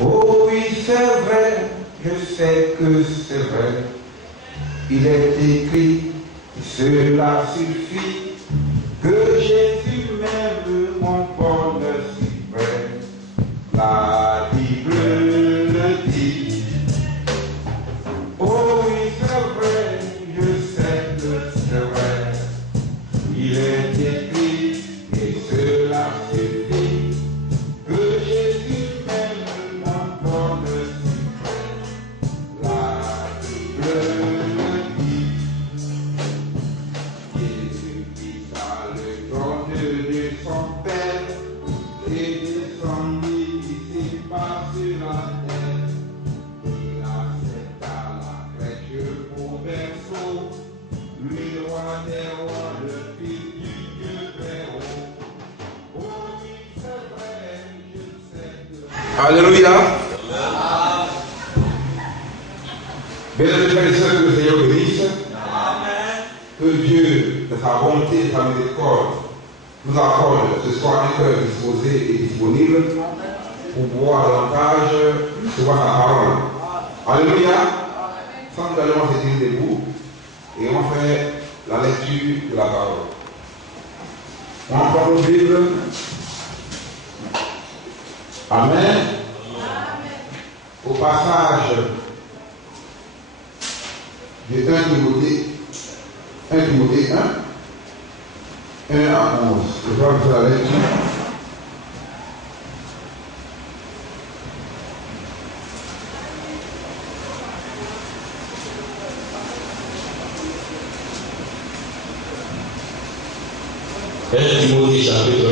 Oh oui, c'est vrai, je sais que c'est vrai. Il est écrit, cela suffit, que Jésus m'aime, mon bonheur si vrai. La Bible le dit. Oh oui, c'est vrai, je sais que c'est vrai. Il est écrit, et cela suffit, que Jésus m'aime, mon bonheur si vrai. La Bible le dit. Jésus quitta le trône de son Père et descendit ici-bas sur la terre. Il accepta la crèche pour berceau, lui roi des rois, le Fils du Dieu très haut. Oh oui, c'est vrai, je sais que... Alléluia. Mesdames et frères, que le Seigneur bénisse. Que Dieu, de sa bonté et de sa miséricorde, nous accorde ce soir un cœur disposé et disponible pour pouvoir davantage recevoir sa parole. Alléluia. Sans nous allons se tenir debout et on va faire la lecture de la parole. On prend nos Bibles. Amen. Au passage de 1 Timothée 1 Timothée 1, 1 à 11. Je vais faire la lecture. Timothée chapitre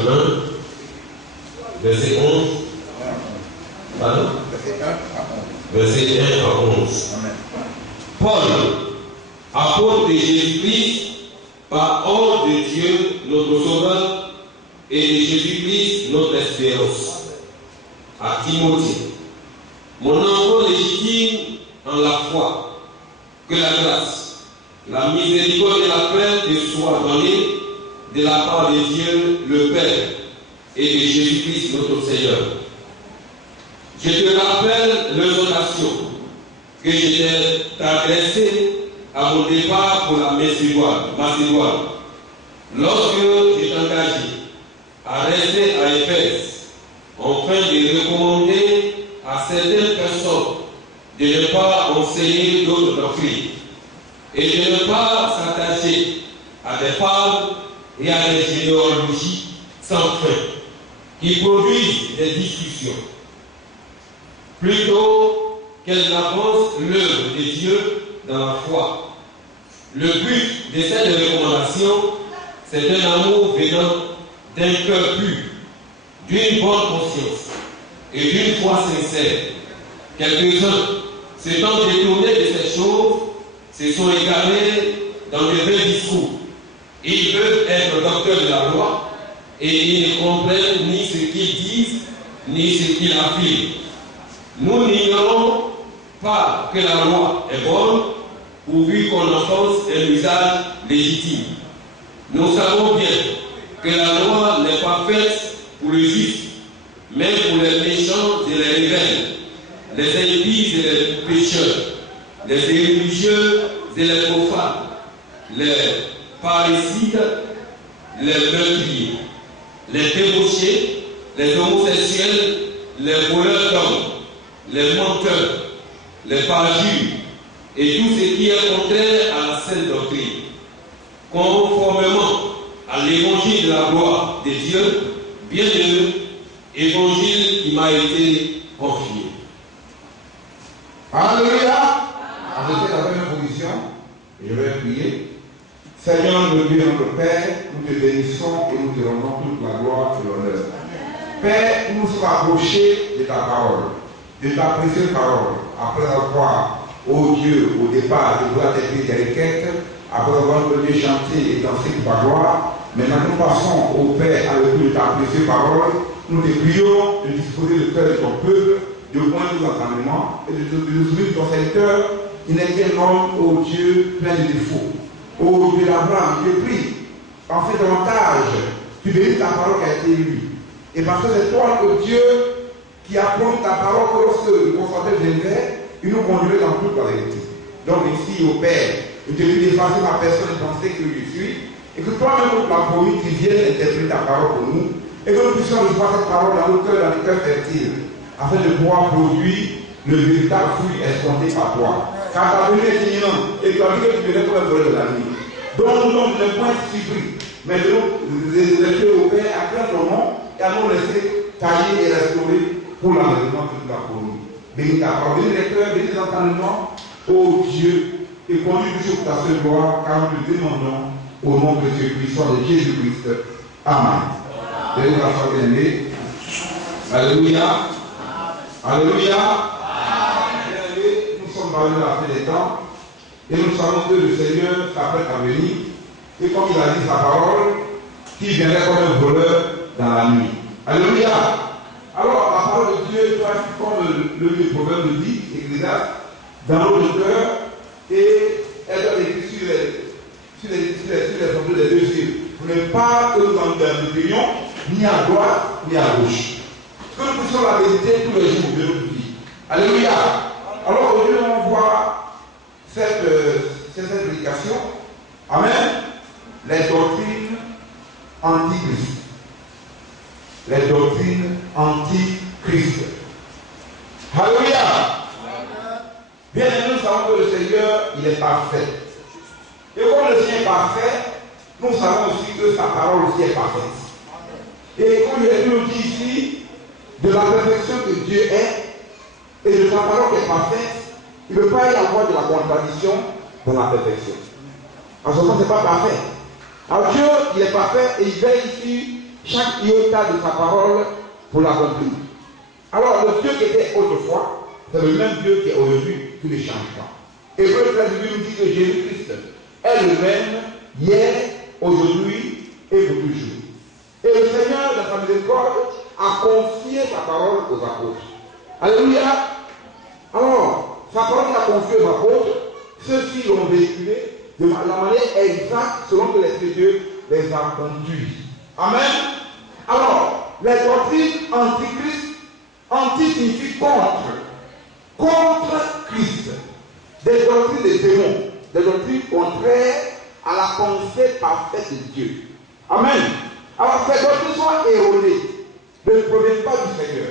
1, verset 11. Pardon? Verset 1 à 11. Amen. Paul, apôtre de Jésus-Christ, par ordre de Dieu, notre Sauveur, et de Jésus-Christ, notre espérance. À Timothée, mon enfant légitime en la foi, que la grâce, la miséricorde et la paix te soient données de la part de Dieu le Père et de Jésus-Christ notre Seigneur. Je te rappelle l'exhortation que je t'ai adressée à mon départ pour la Macédoine, lorsque je t'engageais à rester à Éphèse, afin de recommander à certaines personnes de ne pas enseigner d'autres doctrines et de ne pas s'attacher à des femmes et à des généalogies sans fin qui produisent des discussions, plutôt qu'elles n'avancent l'œuvre de Dieu dans la foi. Le but de cette recommandation, c'est un amour venant d'un cœur pur, d'une bonne conscience et d'une foi sincère. Quelques-uns, s'étant détournés de ces choses, se sont égarés dans de vains discours. Ils veulent être docteurs de la loi et ils ne comprennent ni ce qu'ils disent, ni ce qu'ils affirment. Nous n'ignorons pas que la loi est bonne, pourvu qu'on offense un usage légitime. Nous savons bien que la loi n'est pas faite pour le juste, mais pour les méchants et les rebelles, les impies et les pécheurs, les irréligieux et les profanes, les parricides, les meurtriers, les débauchés, les homosexuels, les voleurs d'hommes, les menteurs, les parjures, et tout ce qui est contraire à la sainte doctrine, conformément à l'évangile de la gloire de Dieu, bienheureux, évangile qui m'a été confié. Alléluia. Arrêtez la première position. Je vais prier. Seigneur, notre Dieu, notre Père, nous te bénissons et nous te rendons toute la gloire et l'honneur. Père, nous sommes approchés de ta parole, de ta précieuse parole, après avoir, ô Dieu, au départ, de vouloir t'être des requêtes, après avoir donné chanter et danser pour ta gloire. Maintenant, nous passons au Père à l'écoute de ta précieuse parole. Nous te prions de disposer le cœur de ton peuple, de pointer nos enseignements et de nous ouvrir ton secteur. Il n'est qu'un homme, ô Dieu, plein de défauts. Ô Dieu d'Abraham, je prie, en fait davantage, tu bénis ta parole qui a été lue. Et parce que c'est toi, ô Dieu, qui a promis ta parole que lorsque le consommateur viendrait, il nous conduirait dans toute la vérité. Donc ici, au Père, je te dis d'effacer ma personne et penser que je suis, et que toi-même, pour la promis, tu viennes interpréter ta parole pour nous, et que nous puissions recevoir cette parole dans nos cœurs, dans les cœurs fertiles, afin de pouvoir produire le véritable fruit escompté par toi. Car ta venue est imminente, et tu as dit que tu venais pour le voleur de la nuit. Donc nous sommes le point surpris, mais de nous laisser au Père à plein de nom, et à nous laisser tailler et restaurer pour l'enlèvement de toute la promis. Bénis ta parole, bénis les cœurs, bénis les entendements, ô Dieu, et conduis toujours ta seule gloire, car nous te demandons au nom de Jésus-Christ, de Jésus-Christ. Amen. Bénis la foi bien-aimée. Alléluia. Alléluia. Nous sommes parvenus à la fin des temps, et nous savons que le Seigneur s'apprête à venir, et comme il a dit sa parole, qu'il viendrait comme un voleur dans la nuit. Alléluia. Alors, la parole de Dieu, comme le proverbe le dit, Ecclésiaste, dans notre cœur, et elle doit être sur les frontières des deux yeux. Pour ne pas que nous en devenions ni à droite ni à gauche. Que nous puissions la vérité tous les jours de notre vie. Alléluia. Alors aujourd'hui, on voit cette prédication. Amen. Les doctrines antichrist. Les doctrines antichrist. Alléluia. Bien aimé, nous savons que le Seigneur, il est parfait. Et comme le Seigneur est parfait, nous savons aussi que sa parole aussi est parfaite. Et comme il nous dit ici, de la perfection que Dieu est, et de sa parole qui est parfaite, il ne peut pas y avoir de la contradiction dans la perfection. Parce que ça, ce n'est pas parfait. Alors Dieu, il est parfait et il veille ici chaque iota de sa parole pour l'accomplir. Alors le Dieu qui était autrefois, c'est le même Dieu qui est aujourd'hui, qui ne change pas. Hébreu 13 nous dit que Jésus-Christ est le même hier, aujourd'hui et pour toujours. Et le Seigneur, dans sa miséricorde, a confié sa parole aux apôtres. Alléluia. Alors, sa parole qu'il a confiée aux apôtres, ceux-ci l'ont véhiculé de la manière exacte selon que l'Esprit de Dieu les a conduits. Amen. Alors, les doctrines antichrist, anti signifie contre. Contre Christ. Des doctrines des démons. Des doctrines contraires à la pensée parfaite de Dieu. Amen. Alors, ces doctrines sont erronées. Ne proviennent pas du Seigneur.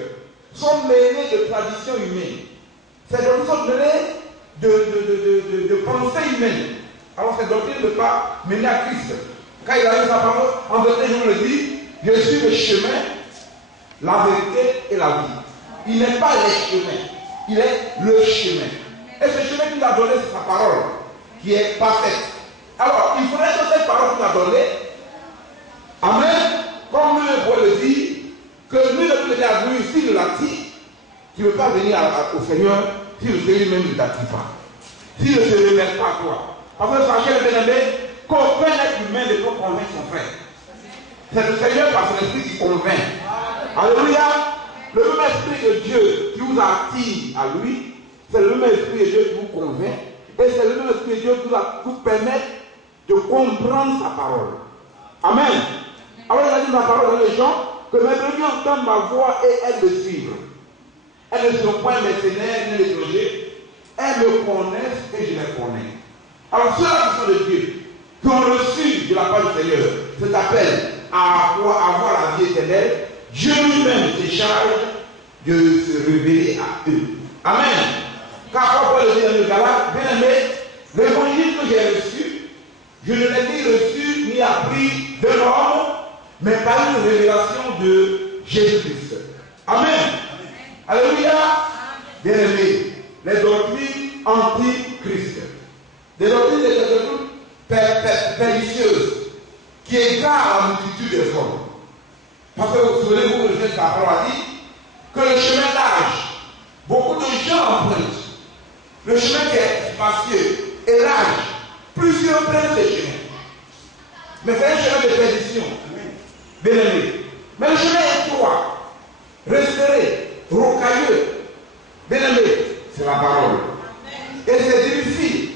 Sont mêlées de traditions humaines. Ces doctrines sont mêlées de pensées humaines. Alors, ces doctrines ne peuvent pas mener à Christ. Quand il a eu sa parole, en vérité, je vous le dis, je suis le chemin, la vérité et la vie. Il n'est pas les chemins, il est le chemin. Et ce chemin qu'il a donné, c'est sa parole, qui est parfaite. Alors, il faudrait que cette parole qu'il a donnée, amen, comme le le dit, que nul ne peut venir à lui s'il ne l'attire. Tu ne peux pas venir au Seigneur si le Seigneur même ne t'attire pas. S'il ne se révèle pas à toi. Parce que sachez, les bien-aimés, qu'aucun être humain ne peut convaincre son frère. C'est le Seigneur par son esprit qui convainc. Alléluia. Le même esprit de Dieu qui vous attire à lui, c'est le même esprit de Dieu qui vous convainc. Et c'est le même esprit de Dieu qui vous permet de comprendre sa parole. Amen. Alors il a dit ma parole dans les gens, que mes brebis entendent ma voix et elles me suivent. Elles ne sont point mercenaires ni étrangers. Elles me connaissent et je les connais. Alors ceux-là qui sont de Dieu, qui ont reçu de la part du Seigneur cet appel à avoir la vie éternelle, Dieu lui-même se charge de se révéler à eux. Amen. Car Paul le dit dans le Galates, bien aimé, l'évangile que j'ai reçu, je ne l'ai ni reçu ni appris de l'homme, mais par une révélation de Jésus-Christ. Amen. Alléluia. Bien aimé, les doctrines anti-Christ. Des doctrines pernicieuses qui égarent la multitude des hommes. Parce que vous souvenez-vous que le Seigneur a dit que le chemin large, beaucoup de gens empruntent. Le chemin qui est spacieux et large, plusieurs prennent ce chemin. Mais c'est un chemin de perdition. Bien aimé. Mais le chemin est étroit, resserré, rocailleux. Bien aimé, c'est la parole. Et c'est difficile.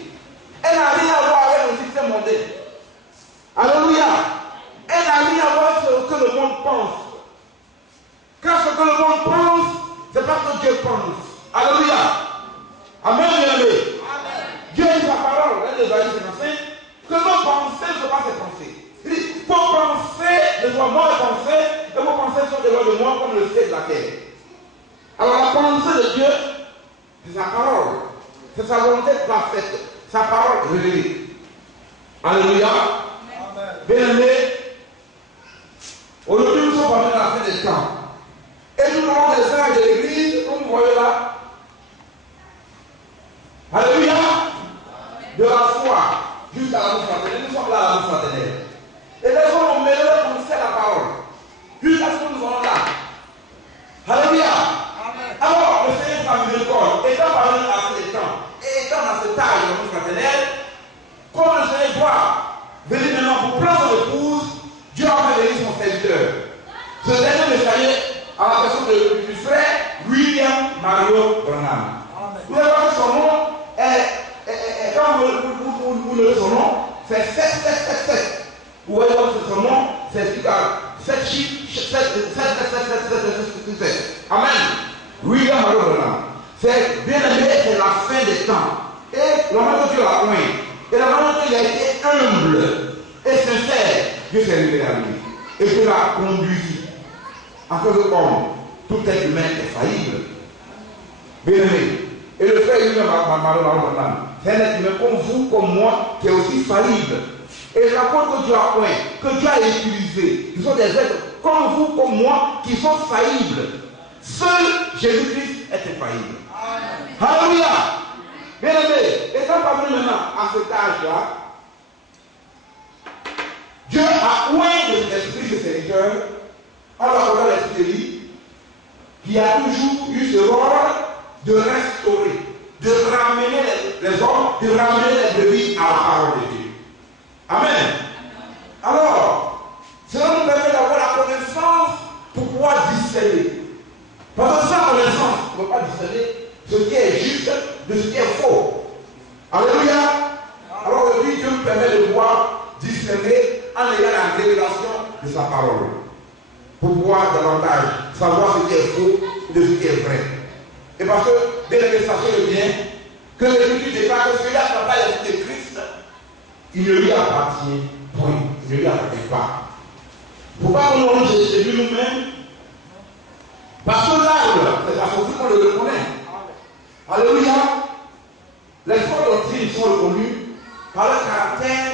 Elle n'a rien à voir avec le système mondain. Alléluia. Elle n'a rien à voir avec ce que le monde pense. Car ce que le monde pense, Dieu pense. Alléluia. Amen, bien-aimé. Dieu dit sa parole, dans Ésaïe 55, que nos pensées ne soient pas ses pensées. Il dit, vos pensées ne soient pas mes pensées, et vos pensées sont devant de moi comme le ciel de la terre. Alors la pensée de Dieu, c'est sa parole. C'est sa volonté parfaite. Sa parole révélée. Alléluia. Bien-aimé, aujourd'hui nous sommes parvenus à la fin des temps. Et nous avons des saints de l'église, comme vous voyez là. Alléluia. De la foi jusqu'à la mouche fraternelle. Nous sommes là à la mouche fraternelle. Et les gens ont mêlé leur pensée à la parole. Jusqu'à ce que nous sommes là. Alléluia. Alors, le Seigneur par miséricorde, étant parvenu à ces temps, et étant dans cet âge de la mouche fraternelle, comme le Seigneur doit venir maintenant pour prendre son épouse, Dieu a fait venir son serviteur. Ce dernier messager, à la personne du frère William Mario Branham. Vous avez vu son nom, quand vous levez son nom, c'est 7. Vous voyez son nom, c'est 7 chiffres, 7. Amen. William Mario Branham. C'est bien aimé, c'est la fin des temps. Et la main de Dieu l'a point. Et la main de Dieu a été humble et sincère. Dieu s'est révélé à lui. Et Dieu l'a conduit. En tant qu'homme, tout être humain est faillible. Bien aimé. Et le frère William Mario Branham, c'est un être humain comme vous, comme moi, qui est aussi faillible. Et l'apôtre que Dieu a point, que Dieu a utilisé, ils sont des êtres comme vous, comme moi, qui sont faillibles. Seul Jésus-Christ est infaillible. Alléluia. Bien aimé, étant parvenu maintenant à cet âge-là, Dieu a oint de l'esprit de serviteur, en accordant l'esprit de lui, qui a toujours eu ce rôle de restaurer, de ramener les hommes, de ramener les brebis à la parole de Dieu. Amen. Alors, cela nous permet d'avoir la connaissance pour pouvoir discerner. Parce que sans connaissance, on ne peut pas discerner ce qui est juste de ce qui est faux. Alléluia. Alors aujourd'hui, Dieu nous permet de pouvoir discerner en ayant la révélation de sa parole. Pour pouvoir davantage savoir ce qui est faux de ce qui est vrai. Et parce que, dès que sachez le bien, que l'Écriture déclare que celui-là qui n'a pas l'esprit de Christ, il ne lui appartient point. Il ne lui appartient pas. Il ne faut pas qu'on Jésus nous-mêmes. Parce que l'arbre, c'est la sortie qu'on le reconnaît. Alléluia. Les fausses doctrines sont reconnues par le caractère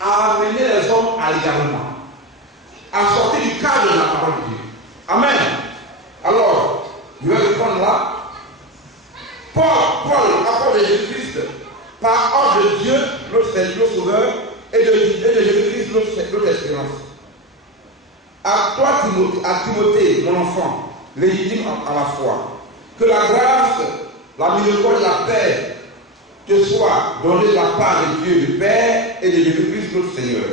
à amener les hommes à l'égarement, à sortir du cadre de la parole de Dieu. Amen. Alors, je vais reprendre là. Paul, apôtre de Jésus-Christ, par ordre de Dieu, notre Sauveur, et de Jésus-Christ, notre espérance. À toi, Timothée, mon enfant, légitime à la foi, que la grâce, la miséricorde et la paix te soient données de la part de Dieu, du Père et de Jésus-Christ, notre Seigneur.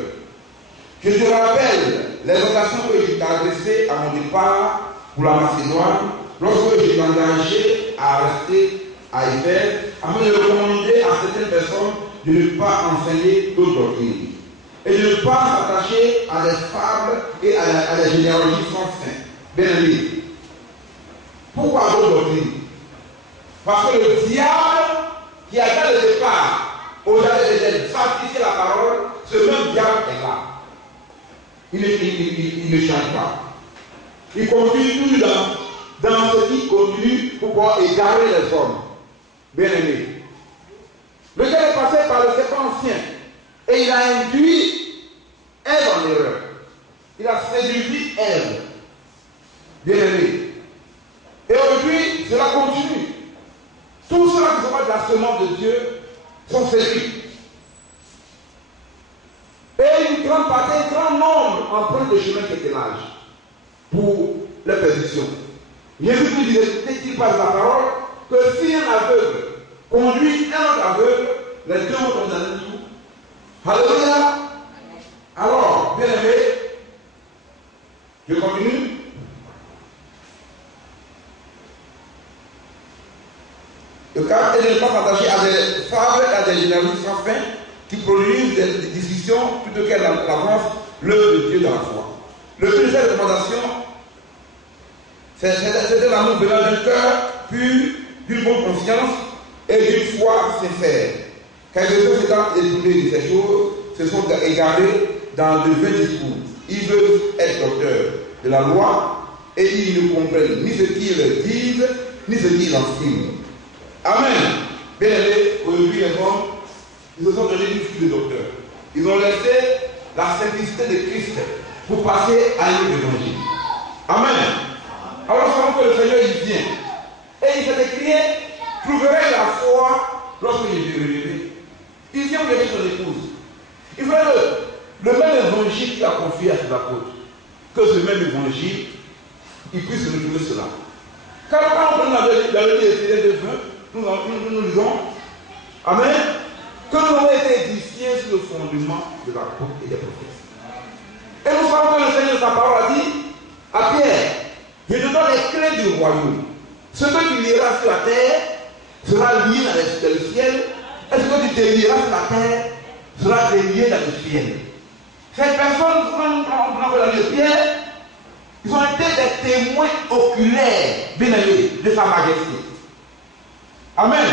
Je te rappelle l'exhortation que je t'ai adressée à mon départ pour la Macédoine, lorsque je t'ai engagé à rester à Éphèse, afin de recommander à certaines personnes de ne pas enseigner d'autres doctrines, et de ne pas s'attacher à des fables et à des généalogies sans fin. Bien aimé. Pourquoi d'autres doctrines? Parce que le diable qui a dès le départ au jardin d'Éden sanctifié la parole, ce même diable est là. Il ne change pas. Il continue toujours dans ce qui continue pour pouvoir égarer les hommes. Bien aimé. Lequel est passé par le serpent ancien et il a induit Ève en erreur. Il a séduit Ève. Bien aimé. Et aujourd'hui, cela continue. Tous ceux qui sont de la semence de Dieu sont séduits. Et une grande partie, un grand nombre empruntent le chemin qui était l'âge pour la perdition. Jésus disait-il par la parole que si un aveugle conduit un autre aveugle, les deux vont dans le tout. Alléluia. Alors, bien aimé, je continue. Le caractère n'est pas attaché à des fables, à des généalogies sans fin qui produisent des discussions plutôt qu'elle avance l'œuvre de Dieu dans la foi. Le but de cette recommandation, c'est l'amour venant d'un cœur pure, d'une bonne conscience et d'une foi sincère. Car les gens étant étourdés de ces choses se sont égarés dans de vains discours. Ils veulent être docteurs de la loi et ils ne comprennent ni ce qu'ils disent, ni ce qu'ils enseignent. Amen. Bien aimés, aujourd'hui, les hommes, ils se sont donnés du fil de docteur. Ils ont laissé la simplicité de Christ pour passer à l'évangile. Amen. Alors, nous savons que le Seigneur, il vient. Et il s'est écrit, trouverai la foi lorsque je vais relever. Il vient pour aider son épouse. Il faut le même évangile qu'il a confié à ses apôtres, que ce même évangile, il puisse retrouver cela. Car quand on prend la vérité de vin, nous lisons, amen, que nous avons été édifiés sur le fondement de la côte et des prophètes. Et nous savons que le Seigneur, sa parole, a dit à Pierre, je te donne les clés du royaume. Ce que tu liras sur la terre sera lié dans le ciel, et ce que tu te liras sur la terre sera lié dans le ciel. Ces personnes, quand on parle de Pierre, ils ont été des témoins oculaires, bien aimés, de sa majesté. Amen.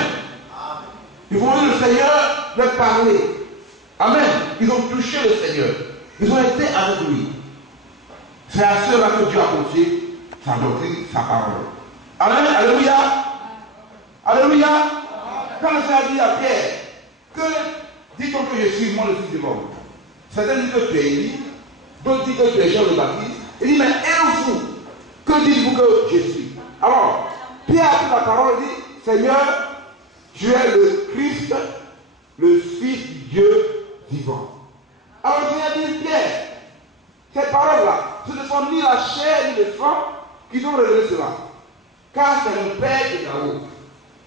Ils vont vu le Seigneur leur parler. Amen. Ils ont touché le Seigneur. Ils ont été avec lui. C'est à ceux-là que Dieu a confié sa doctrine, sa parole. Amen. Alléluia. Alléluia. Quand le Seigneur dit à Pierre, que dit-on que je suis moi le Fils de l'homme? Certains disent que tu es Élie, d'autres disent que tu es Jean le Baptiste. Il dit, mais et vous, que dites-vous que je suis? Alors, Pierre a pris la parole et dit, Seigneur, tu es le Christ, le Fils du Dieu vivant. Alors le Seigneur dit, Pierre, ces paroles-là, ce ne sont ni la chair ni le sang qui ont révélé cela. Car c'est mon Père qui est en haut.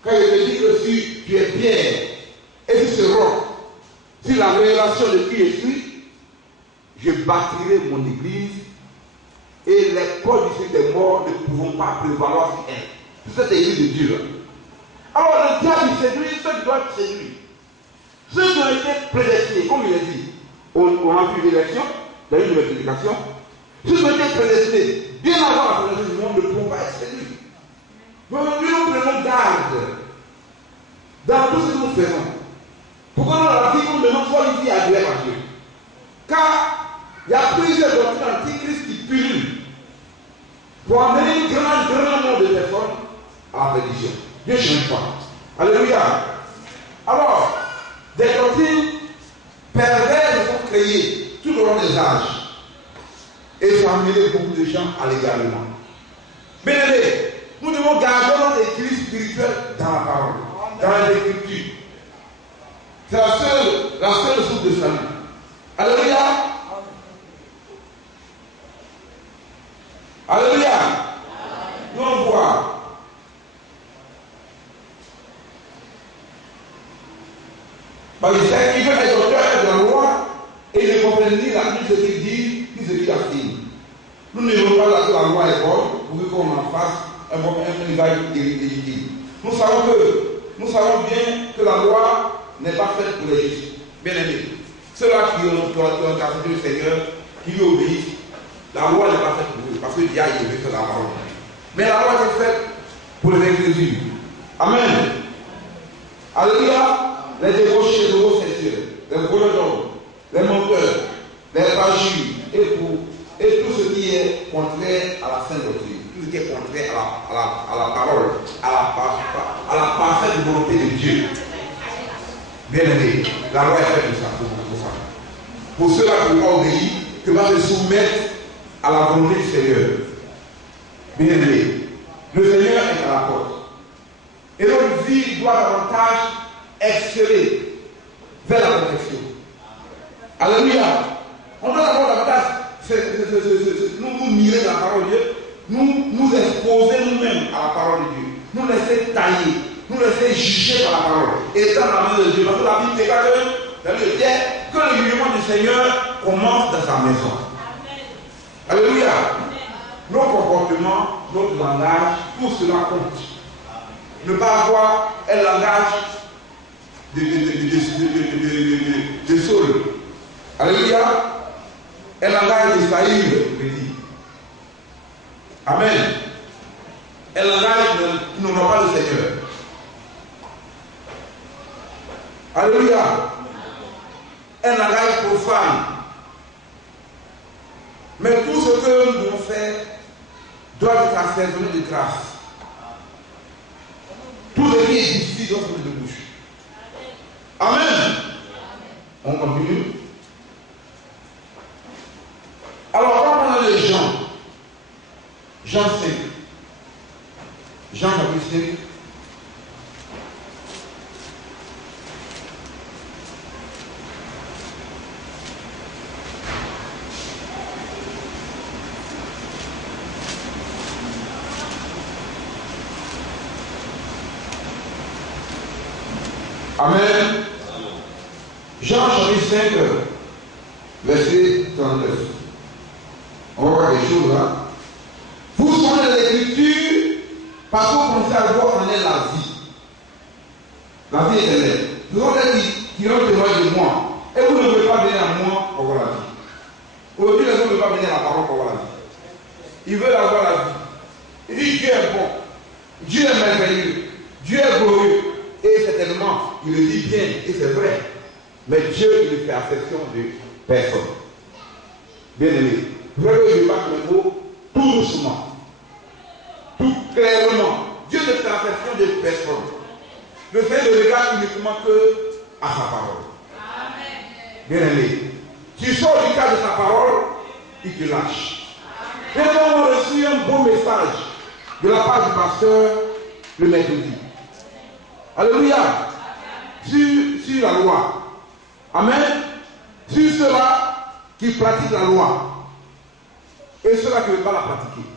Quand il te dit que si tu es Pierre, et si ce roc, si la révélation de qui je suis, je bâtirai mon église et les corps du des morts ne pourront pas prévaloir sur elle. C'est cette église de Dieu. Alors le diable séduit ceux qui doivent séduire. Ceux qui ont été prédestinés, comme il a dit, on a vu l'élection, il y a eu une multiplication. Ceux qui ont été prédestinés, bien avant la prédestination du monde, ne pourront pas être séduits. Donc nous prenons garde dans tout ce que nous faisons. Pourquoi dans la vie nous menons soit une vie agréable à Dieu? Car il y a plusieurs doctrines antichrist qui pullulent pour amener un grand nombre de personnes à la perdition. Dieu ne change pas. Alléluia. Alors, des doctrines perverses sont créées tout au long des âges et ça a amené beaucoup de gens à l'égarement. Bien aimés, nous devons garder notre équilibre spirituel dans la parole, dans l'écriture. C'est la seule source de salut. Alléluia. Alléluia. Nous on voit. Parce qu'ils veulent être auteurs de la loi et ils ne comprennent ni ce qu'ils disent, ni ce qu'ils affirment. Nous ne voulons pas que la loi est bonne pour qu'on en fasse un usage illégitime. Nous savons bien que la loi n'est pas faite pour les justes. Bien aimés, ceux-là qui ont accepté le Seigneur, qui lui obéissent, la loi n'est pas faite pour eux, parce que Dieu il veut faire la parole. Mais la loi est faite pour les incrédules. Amen. Alléluia. Les débauchés, les homosexuels, les voleurs d'hommes, les menteurs, les parjures, et tout ce qui est contraire à la sainte doctrine, tout ce qui est contraire à la parole, à la parfaite volonté de Dieu. Bien aimé, la loi est faite pour ça, pour ça. Pour ceux-là qui ont obéi, qui vont se soumettre à la volonté du Seigneur. Bien aimé, le Seigneur est à la porte. Et notre vie doit davantage exceller vers la perfection. Alléluia. On doit d'abord davantage nous mirer dans la parole de Dieu, nous exposer nous-mêmes à la parole de Dieu, nous laisser tailler, nous laisser juger par la parole, et dans la main de Dieu. Parce que la Bible déclare dans le ciel que le jugement du Seigneur commence dans sa maison. Alléluia. Nos comportements, notre langage, tout cela compte. Ne pas avoir un langage de Saul. Alléluia. Un langage de Saïd, je dis. Amen. un langage qui n'honore pas le Seigneur. Alléluia. Un langage profane. Mais tout ce que nous devons faire doit être assaisonné de grâce. Tout ce qui est difficile doit se mettre de bouche. Amen. On continue. Alors, quand on a les Jean 5, Jean chapitre 5, Amen. Jean chapitre 5, verset 39. On va voir des choses là. Vous sondez l'Écriture parce que vous pensez à voir en est la vie. La vie éternelle. Nous avons dit qui ont témoigné de moi. Et vous ne pouvez pas venir à moi pour voir la vie. Aujourd'hui, les gens ne veulent pas venir à la parole pour voir la vie. Ils veulent avoir la vie. Ils disent Dieu est bon. Dieu est merveilleux. Dieu est glorieux. Et certainement, il le dit bien, et c'est vrai. Mais Dieu, il ne fait affection de personne. Bien aimé, vraiment, je marque le mot tout doucement, tout clairement. Dieu ne fait affection de personne. Le Seigneur ne regarde uniquement que à sa parole. Amen. Bien aimé, tu sors du cadre de sa parole, il te lâche. Et nous avons reçu un bon message de la part du pasteur le mercredi. Alléluia. Sur la loi. Amen. Sur ceux-là qui pratiquent la loi. Et ceux-là qui ne veulent pas la pratiquer.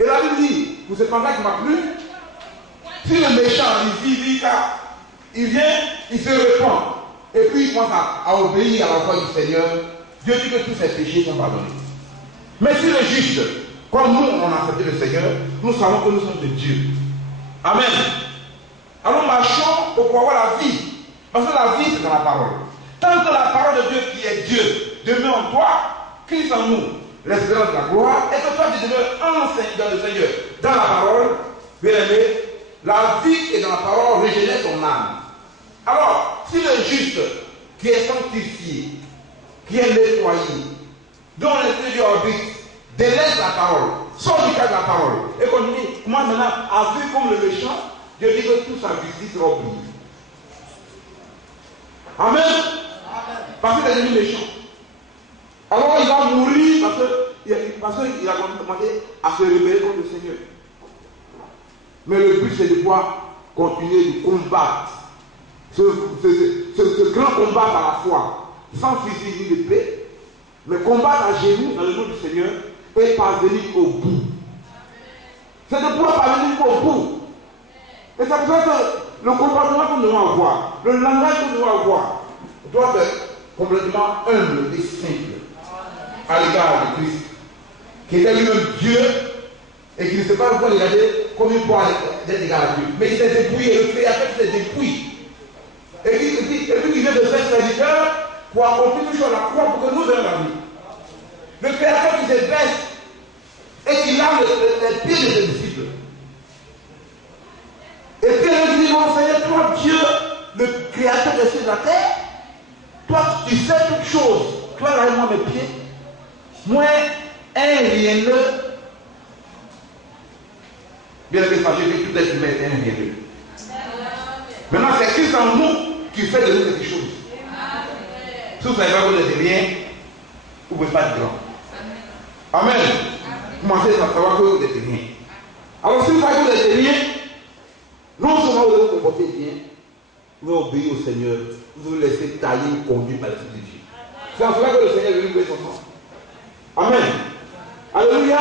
Et la Bible dit, pour ce temps-là qui m'a plu, si le méchant, il vient, il se répand. Et puis il commence à obéir à la voix du Seigneur. Dieu dit que tous ses péchés sont pardonnés. Mais si le juste, comme nous, on a accepté le Seigneur, nous savons que nous sommes de Dieu. Amen. Alors marchons pour pouvoir avoir la vie. Parce que la vie, c'est dans la parole. Tant que la parole de Dieu qui est Dieu demeure en toi, Christ en nous, l'espérance de la gloire, et que toi tu demeures enseigne dans le Seigneur, dans la parole, bien aimé, la vie est dans la parole, régénère ton âme. Alors, si le juste qui est sanctifié, qui est nettoyé, dont l'esprit Dieu habite, délaisse la parole, sort du cadre de la parole, et qu'on dit, moi maintenant, à vue comme le méchant, Dieu dit que toute sa justice sera oubliée. Amen. Parce qu'il est devenu méchant. Alors il va mourir parce qu'il a commencé à se rébeller contre le Seigneur. Mais le but c'est de pouvoir continuer de combattre ce grand combat par la foi, sans fusil ni de paix, mais combattre à genoux dans le nom du Seigneur et parvenir au bout. C'est de pouvoir parvenir au bout. Et c'est pour ça que le comportement que nous devons avoir, le langage que nous devons avoir, doit être complètement humble et simple à l'égard de Christ, qui était lui-même Dieu et qui ne sait pas pourquoi regarder comme il pourra d'être égal à Dieu. Mais il s'est dépouillé, le Créateur s'est dépouillé. Et puis il vient de faire serviteur pour accomplir tout sur la croix pour que nous ayons la vie. Le Créateur qui se baisse et qui lave les pieds de ses disciples. Et puis il dit, mon Seigneur, toi Dieu, le Créateur des cieux et de la terre, toi tu sais toutes choses. Toi lave-moi mes pieds. Moi, un rienneux. Bien que sachez que tout être humain est un rienneux. Maintenant, c'est Christ en nous qui fait de nous quelque chose. Si vous ne savez pas que vous n'êtes rien, vous ne pouvez pas être grand. Amen. Commencez à savoir que vous n'êtes rien. Alors, si vous savez que vous n'êtes rien, non seulement vous devez vous comporter bien, vous devez obéir au Seigneur, vous devez laisser tailler, conduire par l'Esprit de Dieu. C'est en cela que le Seigneur veut louer son nom. Amen. Alléluia.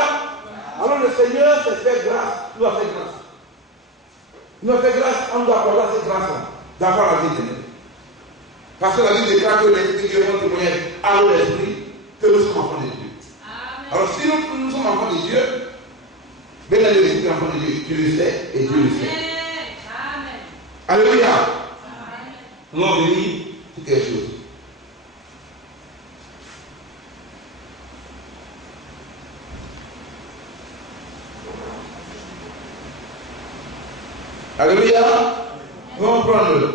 Alors le Seigneur s'est fait grâce, nous a fait grâce. Il nous a fait grâce, on doit accorder cette grâce d'avoir la vie éternelle. Parce que la Bible déclare que l'Esprit de Dieu est témoignage à l'Esprit que nous sommes enfants de Dieu. Alors si nous sommes enfants de Dieu, bien sûr, l'Esprit est enfant de Dieu, tu le sais et Dieu le sait. Alléluia. Nous avons béni toutes les choses. Alléluia. Nous allons prendre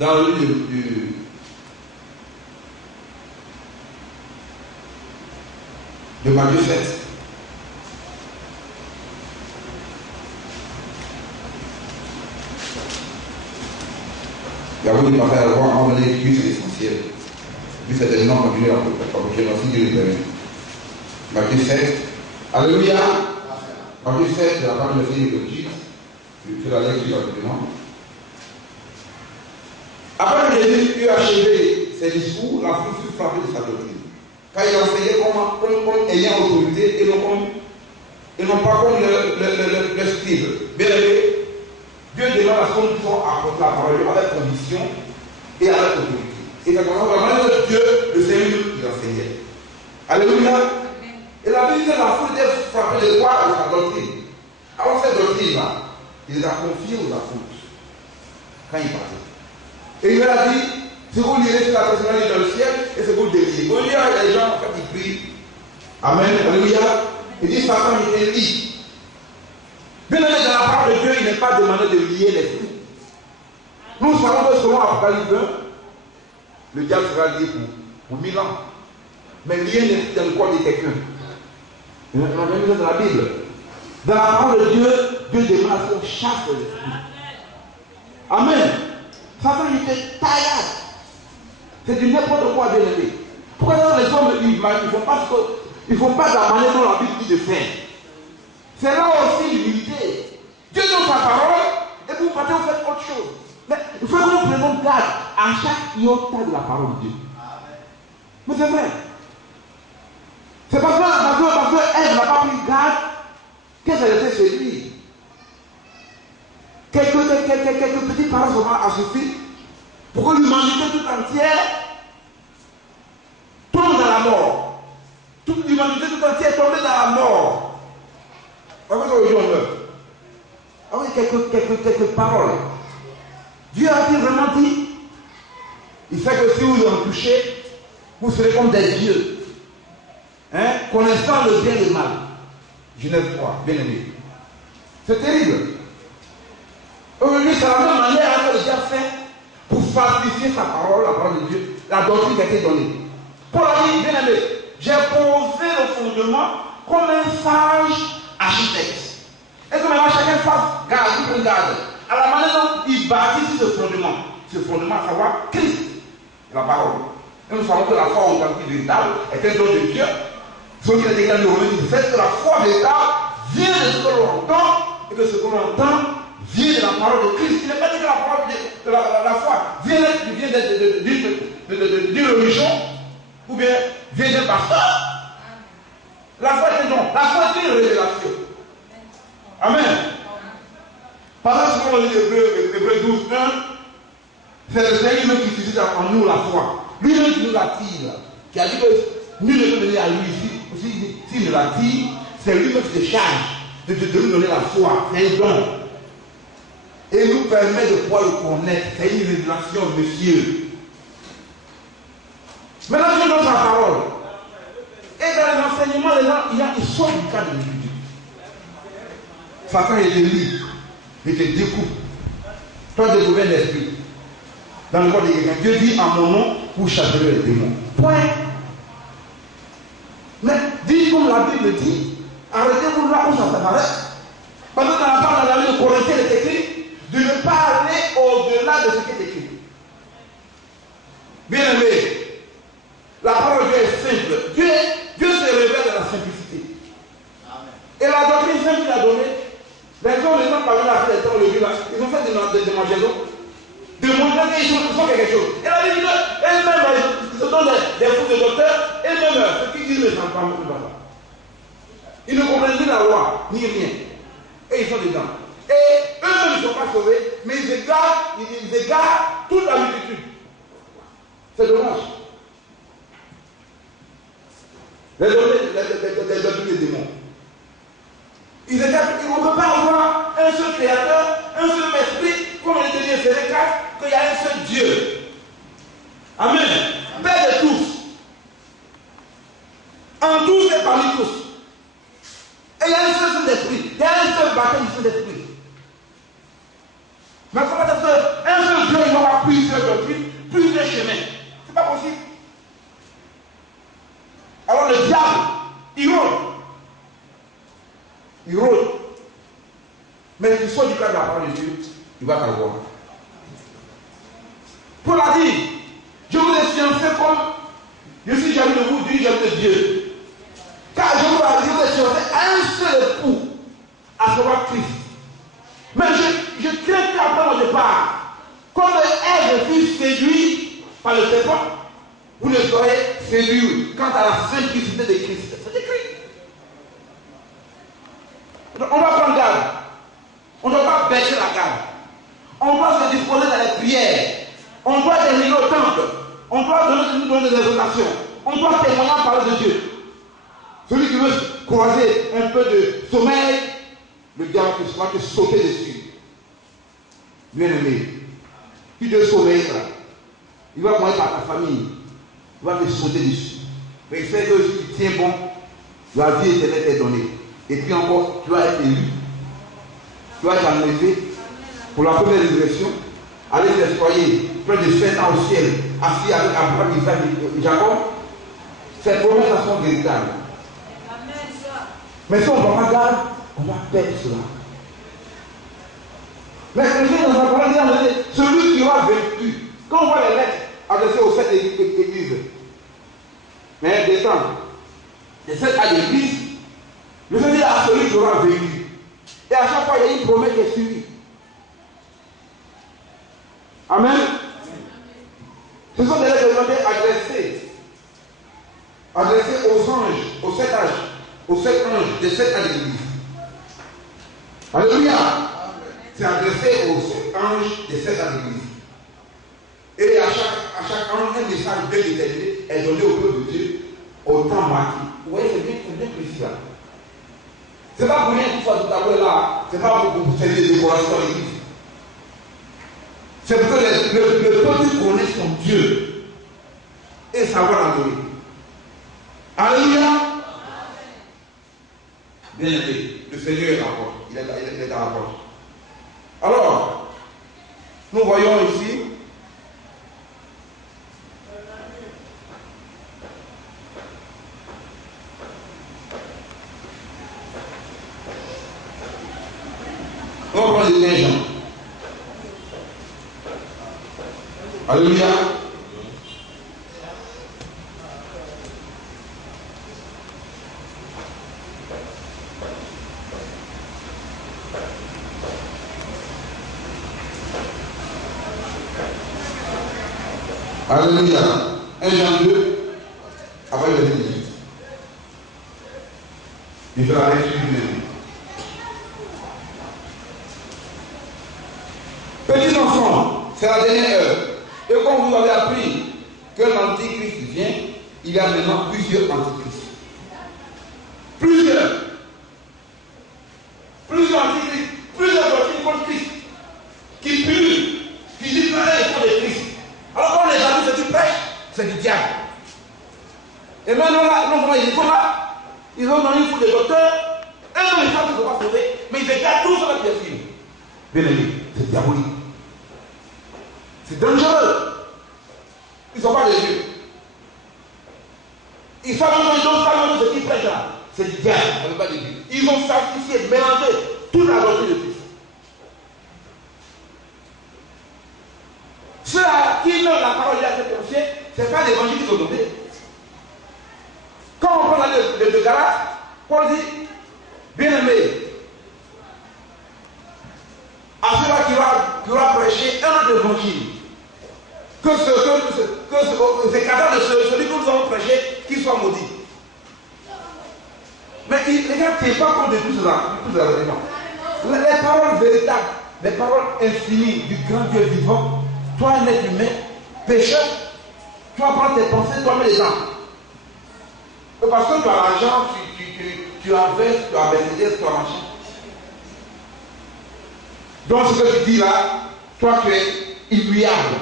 dans le livre de Matthieu 7. Il y a beaucoup de passages à voir, à un moment donné, lui c'est essentiel. Lui c'est des noms continués à fabriquer dans le Dieu l'éternel. Matthieu 7. Alléluia. Matthieu 7, c'est la parole de Seigneur de Jésus. Je la lecture rapidement. Après que Jésus eut achevé ses discours, la foule fut frappée de sa doctrine. Car il enseignait comme ayant autorité et non pas comme le scribe. Bien aimé, Dieu demande à ceux qui sont apportés la parole avec conviction et avec autorité. Et c'est comme ça, vraiment, Dieu, le Seigneur, il enseignait. Alléluia. Et la Bible dit que la foule était frappée de quoi de sa doctrine. Alors cette doctrine-là, il les a confiés aux apôtres quand il partait. Et il leur a dit, si vous lirez sur la personnalité dans le ciel, et c'est vous déliez. Vous lirez les gens quand ils prient. Amen. Alléluia. Il dit, Satan était libre. Bien aimé, dans la parole de Dieu, il n'est pas demandé de lier les flux. Nous savons que selon Apocalypse 1, le diable sera lié pour 1000 ans. Mais lié dans le corps de quelqu'un. On a vu dans la Bible. Dans la parole de Dieu, Dieu demande à ce qu'on chasse l'esprit. Amen. Satan était taillade. C'est du n'importe quoi, bien aimé. Pourquoi les hommes ils ne font pas de la manière dont la Bible dit de faire? C'est là aussi l'humilité. Dieu donne sa parole et vous partez, vous faites autre chose. Mais il faut que nous prenions garde à chaque iota de la parole de Dieu. Mais c'est vrai. C'est parce qu'elle n'a pas pris garde qu'elle était chez lui. Quelques petites paroles a suffi pour que l'humanité tout entière tombe dans la mort. Toute l'humanité tout entière est tombée dans la mort. Avec quelques paroles. Dieu a vraiment dit, il fait que si vous en touchez, vous serez comme des dieux. Hein? Connaissant le bien et le mal. Genèse 3, bien aimé. C'est terrible. Aujourd'hui, c'est la même manière que le diable fait pour falsifier sa parole, la parole de Dieu, la doctrine qui a été donnée. Paul a dit, bien aimé, j'ai posé le fondement comme un sage architecte. Et que maintenant chacun fasse garde, il prend garde. À la manière dont il bâtit ce fondement, à savoir Christ, la parole. Et nous savons que la foi authentique véritable est un don de Dieu. Ce qui est écrit dans Romains 17, que la foi véritable vient de ce que l'on entend, et que ce que l'on entend vient de la parole de Christ. Il n'est pas dit que la parole de la foi vient d'une religion, ou bien vient d'un pasteur. La foi est un don. La foi est une révélation. Amen. Par exemple, on lit Hébreux 12, 1, c'est le Seigneur qui suscite en nous la foi. Lui-même qui nous attire, qui a dit que nul ne peut venir à lui s'il ne l'attire, c'est lui-même qui se charge de nous donner la foi. C'est un don. Et nous permet de pouvoir le connaître. C'est une révélation, monsieur. Maintenant, Dieu donne sa parole. Et dans les enseignements, les gens, ils sortent du cadre de l'étude. Satan était libre. Il te découpe. Toi, découvres l'esprit. Dans le corps de quelqu'un. Dieu dit en mon nom, vous chasserez les démons. Point. Mais dites comme la Bible dit, arrêtez-vous là où ça s'arrête. Parce que dans la parole de la Bible de Corinthiens, il est écrit de ne pas aller au-delà de ce qui est écrit. Bien aimé, la parole de Dieu est simple. Dieu se révèle dans la simplicité. Amen. Et la doctrine simple qu'il a donnée, les gens parmi la fête, ils ont fait des démangeaisons. De montrer qu'ils sont quelque chose. Et la Bible, elles-mêmes, ils se donnent des fous de docteurs, et même ceux qui disent les enfants, ils ne comprennent ni la loi, ni rien. Et ils sont dedans. Et eux-mêmes ne sont pas sauvés, mais ils égarent toute la multitude. C'est dommage. Les démons. Ils ne peut pas avoir un seul créateur, un seul esprit, comme on était dit, c'est le cas, qu'il y a un seul Dieu. Amen. Père de tous. En tous et parmi tous. Et il y a un seul Saint-Esprit. Il y a un seul baptême du Saint-Esprit. Mais comment ça se fait? Un seul Dieu, il aura plusieurs doctrines, plusieurs chemins. C'est pas possible. Alors le diable, il rôde. Il rôde. Mais tu sors du cadre de la parole de Dieu, il va t'avoir. Paul a dit, je vous ai sciencé comme je suis jaloux de vous, Dieu jaloux de Dieu. Car je vous ai sciencé à un seul époux, à savoir Christ. Mais je crains qu'après mon départ, comme Ève fut séduite par le serpent, vous ne serez séduits quant à la simplicité de Christ. C'est écrit. Donc, on va prendre garde. On ne doit pas baisser la garde. On doit se disposer dans les prières. On doit terminer au temple. On doit nous donner des exhortations. On doit témoigner en parole de Dieu. Celui qui veut croiser un peu de sommeil, le diable va te sauter dessus. Bien aimé, tu te sommeilles là. Il va commencer par ta famille. Il va te sauter dessus. Mais il sait que si tu tiens bon, la vie éternelle est donnée. Et puis encore, tu vas être élu. Tu vas être enlevé pour la première résurrection. Aller déployer près de 7 ans au ciel, assis avec Abraham, Isaac et Jacob. Ces promesses sont véritables. Mais si on ne prend pas garde, on va perdre cela. Mais Jésus dans sa parole dit, celui qui aura vaincu, quand on voit les lettres adressées aux 7 églises, mais descend, les 7 à l'église, le Seigneur dit à celui qui aura vaincu. Et à chaque fois, il y a une promesse qui est suivie. Amen. Ce sont des lettres adressées aux anges, aux 7 âges, aux 7 anges, des 7 à l'église. Alléluia. C'est adressé aux 7 anges des 7 à l'église. Et à chaque ange, un message bien déterminé est donné au peuple de Dieu au temps marqué. Vous voyez, c'est bien précis là. Ce n'est pas pour rien qu'il soit tout à l'heure là. Ce n'est pas pour faire des décorations à l'église. C'est pour que le peuple connaisse son Dieu et savoir l'adorer. Alléluia. Bien aimé, le Seigneur est à la porte. Il est à la porte. Alors, nous voyons ici on va prendre les gens. Alléluia. Alléluia. 1 Jean 2, après le verset 18. Il fait la lecture du début. Petits enfants, c'est la dernière heure. Et comme vous avez appris que l'antichrist vient, il y a maintenant plusieurs antichrists. Plusieurs antichrists, plusieurs doctrines contre Christ, qui puent, qui disent que ils sont des Christ. Alors quand les amis se disent prêches, c'est du diable. Et maintenant là, non, ils sont là, ils ont donné une foule de docteurs, un homme et femme qui ne sont pas sauvés, mais ils égarent tous sur la pièce. Bien aimé, c'est diabolique. C'est dangereux. Ils ne sont pas des dieux. Ils savent que ce qu'ils prêchent là, c'est du diable, ce n'est pas des dieux. Ils ont sacrifié, mélangé toute la doctrine de Christ. Ceux à qui donnent la parole à cette confiée, ce n'est pas l'évangile qu'ils ont donné. Quand on prend le Galates, Paul dit, bien aimé, à ceux-là qui aura prêché un autre évangile, que ces cadavres de celui que nous avons prêché, qu'il soit maudit. Mais les gars ne tiennent pas compte de tout cela. Les paroles véritables, les paroles infinies du grand Dieu vivant, toi un être humain, pécheur, tu vas prendre tes pensées, toi mets les gens. Parce que tu as l'argent, tu investis, tu as Mercedes, tu as machin. Donc ce que tu dis là, toi tu es immuable.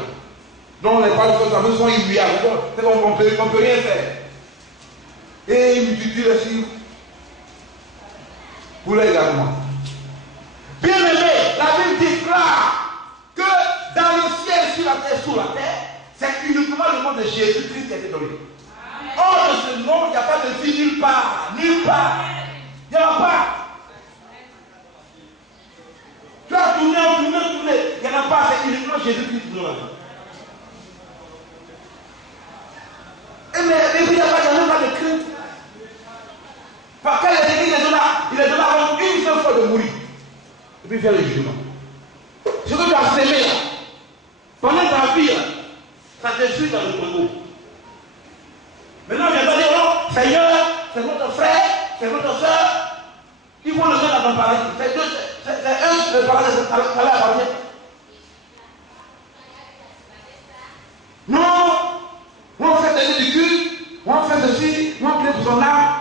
Donc les paroles de Samuel sont immuables. On ne peut rien faire. Et il multiplie les chiffres. Vous l'avez également. Bien aimé, la Bible dit là, nom de Jésus-Christ qui a été donné. Hors de ce nom, il n'y a pas de vie nulle part. Nulle part. Il n'y en a pas. Tu as tourné, il n'y en a pas. C'est uniquement Jésus-Christ qui nous l'a dit. Mais il n'y a pas de crainte. Parce qu'il il est donné avant une seule fois de mourir. Et puis faire le jugement. Ce que tu as sémé là, pendant ta vie, là, ça te suit dans le tombeau. Maintenant, je vais pas dire, oh, Seigneur, c'est votre frère, c'est votre soeur. Il faut le mettre dans ton paradis. C'est eux, le paradis, ça leur appartient. Non, on fait des ridicules, on fait ceci, on prie pour son âme.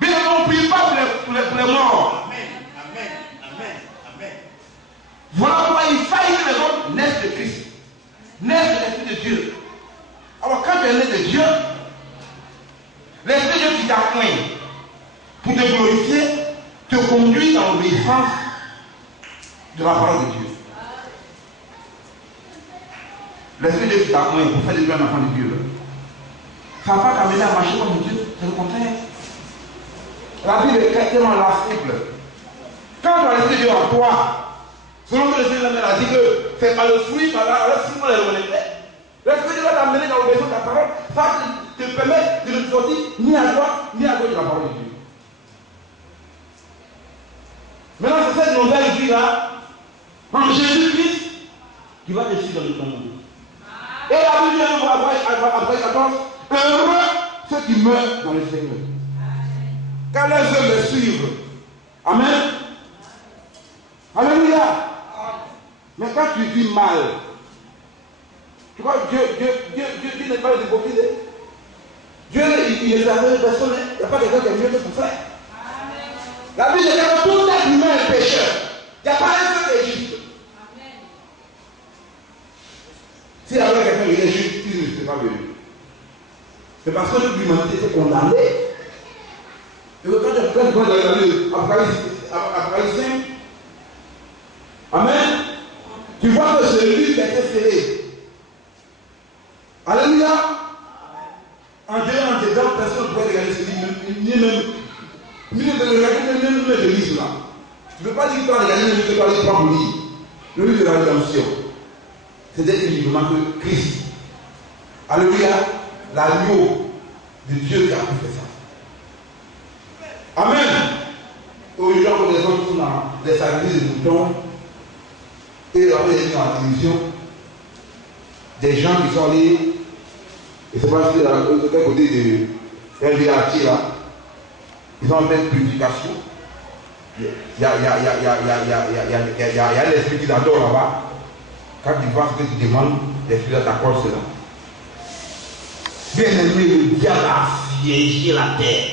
Mais on ne prie pas pour les morts. Amen. Voilà pourquoi il faille que les hommes naissent de Christ, naissent de l'Esprit de Dieu. Alors quand tu es né de Dieu, l'Esprit de Dieu qui t'appointe pour te glorifier, te conduit dans l'obéissance de la parole de Dieu. L'Esprit de Dieu qui t'appointe pour faire de toi un enfant de Dieu. Ça ne va pas t'amener à marcher comme Dieu, c'est le contraire. La Bible est tellement lassible. Quand tu as l'Esprit de Dieu en toi, selon que le Seigneur a dit que c'est par le fruit, par là, alors si vous les remettez, l'Esprit de Dieu va t'amener dans l'obéissance de la parole, ça te permet de ne sortir ni à droite ni à gauche de la parole de Dieu. Maintenant, c'est cette nouvelle vie-là, en Jésus-Christ, qui va te suivre dans le tombeau. Et la Bible dit après 14, heureux ceux qui meurent dans le Seigneur. Car les œuvres les suivent. Amen. Alléluia. Mais quand tu vis mal, tu vois, Dieu n'est pas hypocrite. Dieu, il est avec personne. Il n'y a pas quelqu'un qui est mieux que son frère. La Bible dit que tout être humain est pécheur. Il n'y a pas un seul qui est juste. S'il y avait quelqu'un qui est juste, il ne serait pas venu. C'est parce que l'humanité était condamnée. Et quand tu prends Apocalypse 5, amen, tu vois que ce livre a été scellé. Alléluia. En dedans, personne ne peut regarder ce livre, ni même le livre là. Tu ne peux pas dire que tu vas regarder le livre, tu vas aller prendre le livre. Le livre de la rédemption. C'est uniquement que Christ. Alléluia. L'agneau de Dieu qui a pu faire ça. Amen. Aujourd'hui, on des gens qui sont dans les sacrifices de moutons et on est dans la télévision. Des gens qui sont allés, et c'est pas de l'autre côté de LVAT là, ils ont fait une purification. Il y a l'esprit qui t'adore là-bas. Quand tu vois ce que tu demandes, l'esprit t'accorde cela. Bien aimé, le diable a assiégé la terre.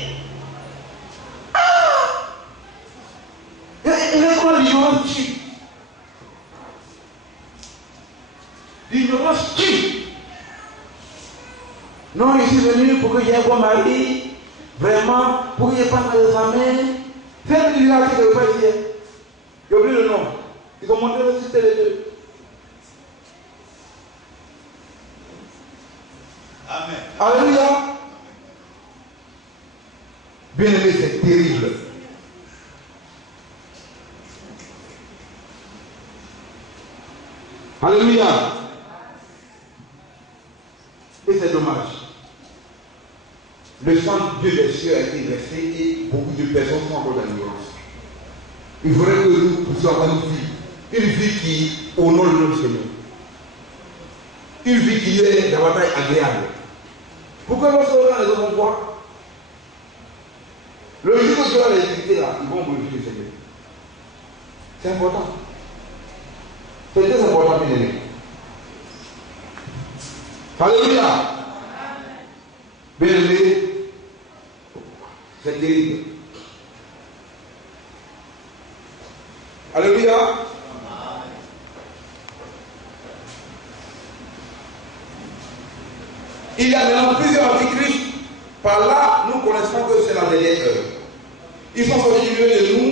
Et comment l'ignorance tue? L'ignorance tue. Non, je suis venu pour que j'aie un bon mari, vraiment, pour que j'aie pas mal d'examen. Faites une liberté que vous faites ici. J'ai oublié le nom. Ils ont montré le site les deux. Amen. Alléluia. Bien aimé, c'est terrible. Alléluia. Et c'est dommage. Le sang de Dieu des cieux a été versé et beaucoup de personnes sont encore dans l'ignorance. Il faudrait que nous puissions avoir une vie qui honore le nom du Seigneur. Une vie qui est davantage agréable. Pourquoi lorsque les hommes vont voir, le jour où tu vas les éviter là, ils vont glorifier le Seigneur. C'est important. C'est très important, bien aimé. Alléluia. Bien aimé, c'est terrible. Alléluia. Il y a maintenant plusieurs antichrists. Par là, nous connaissons que c'est la dernière heure. Ils sont sortis du milieu de nous,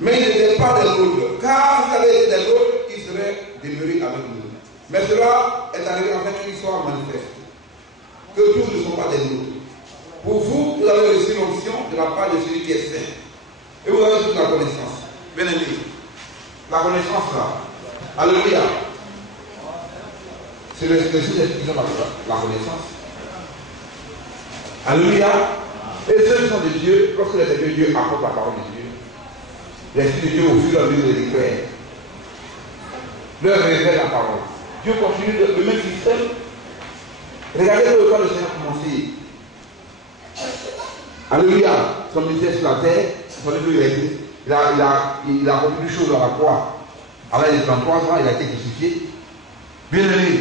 mais ils n'étaient pas des nôtres. Car s'ils avaient été des nôtres, ils seraient demeurés avec nous. Mais cela est arrivé en fait une histoire manifeste. Que tous ne sont pas des nôtres. Pour vous, vous avez reçu l'onction de la part de celui qui est saint. Et vous avez toute la connaissance. Bien aimé. La connaissance là. Alléluia. C'est l'Esprit qui ont la connaissance. Alléluia. Et ceux qui sont de Dieu, lorsque l'Esprit de Dieu apporte la parole de Dieu, l'Esprit de Dieu au fur et à mesure les déclare. Leur révèle la parole. Dieu continue le même système. Regardez le temps le Seigneur a commencé. Alléluia. Son ministère sur la terre, il a accompli des choses à la croix. À l'âge de 33 ans, il a été crucifié. Bien aimé.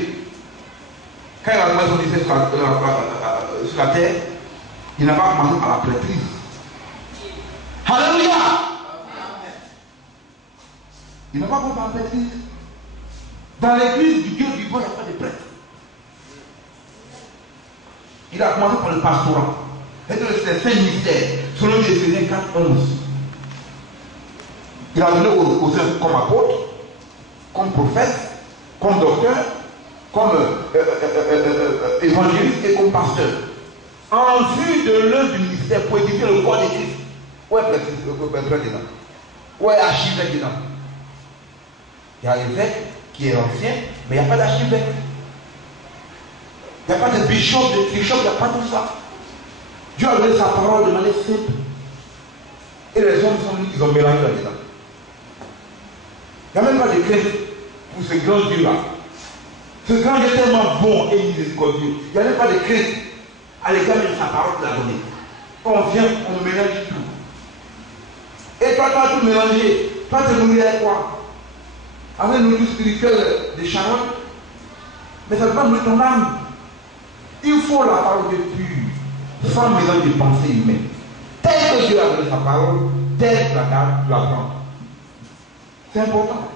Quand il a commencé son ministère sur la terre, il n'a pas commencé par la prêtrise. Alléluia. Il n'a pas commencé par la prêtrise. Dans l'église du Dieu vivant, il n'y a pas de prêtre. Il a commencé par le pastorat. C'est 5 ministères, selon les Éphésiens 4:11. Il a donné aux uns comme apôtre, comme prophète, comme docteur, comme évangéliste et comme pasteur. En vue de l'œuvre du ministère pour édifier le corps de Christ. Où est prêtre dedans? Où est archivêque dedans? Il y a l'évêque qui est ancien, mais il n'y a pas d'archivêque. Il n'y a pas de bishop, de trichop, il n'y a pas tout ça. Dieu a donné sa parole de manière simple. Et les hommes sont venus, ils ont mélangé là-dedans. Il n'y a même pas de crainte pour ce grand Dieu-là. Ce grand Dieu est tellement bon et miséricordieux. Il n'y a même pas de crainte à l'égard de sa parole qu'il a donnée. Quand on vient, on mélange tout. Et toi, tu as tout mélangé. Toi, tu es nourri avec quoi? Avec une nourriture spirituelle de charogne. Mais ça ne va pas nourrir ton âme. Il faut la parole de Dieu pure, sans mélange de pensée humaine. Tel que Dieu a donné sa parole, tel que la dame doit prendre. C'est important.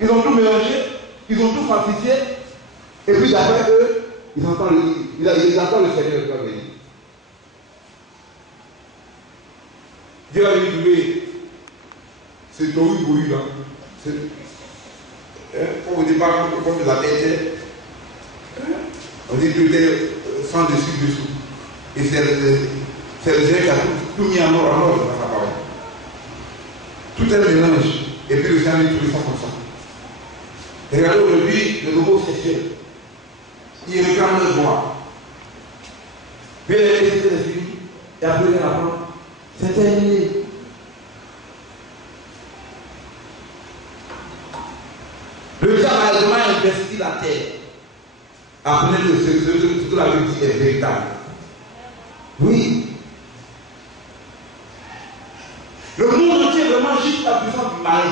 Ils ont tout mélangé, ils ont tout falsifié, et puis d'après eux, ils entendent le Seigneur qui va venir. Dieu a dit trouver ce tohu-bohu là. On ne dit pas comme la tête. On dit que c'était sans dessus. Et c'est le Seigneur qui a tout mis en ordre dans sa parole. Tout est le mélange. Et puis le Seigneur dit tout ça comme ça. Et regardez aujourd'hui le nouveau sexuel. Il réclame le droit. Bien les c'était fini. Et après il apprend. C'est terminé. Le diable a vraiment investi la terre. Apprenez que ce que la Bible dit est véritable. Oui. Le monde entier vraiment juste la puissance du mari.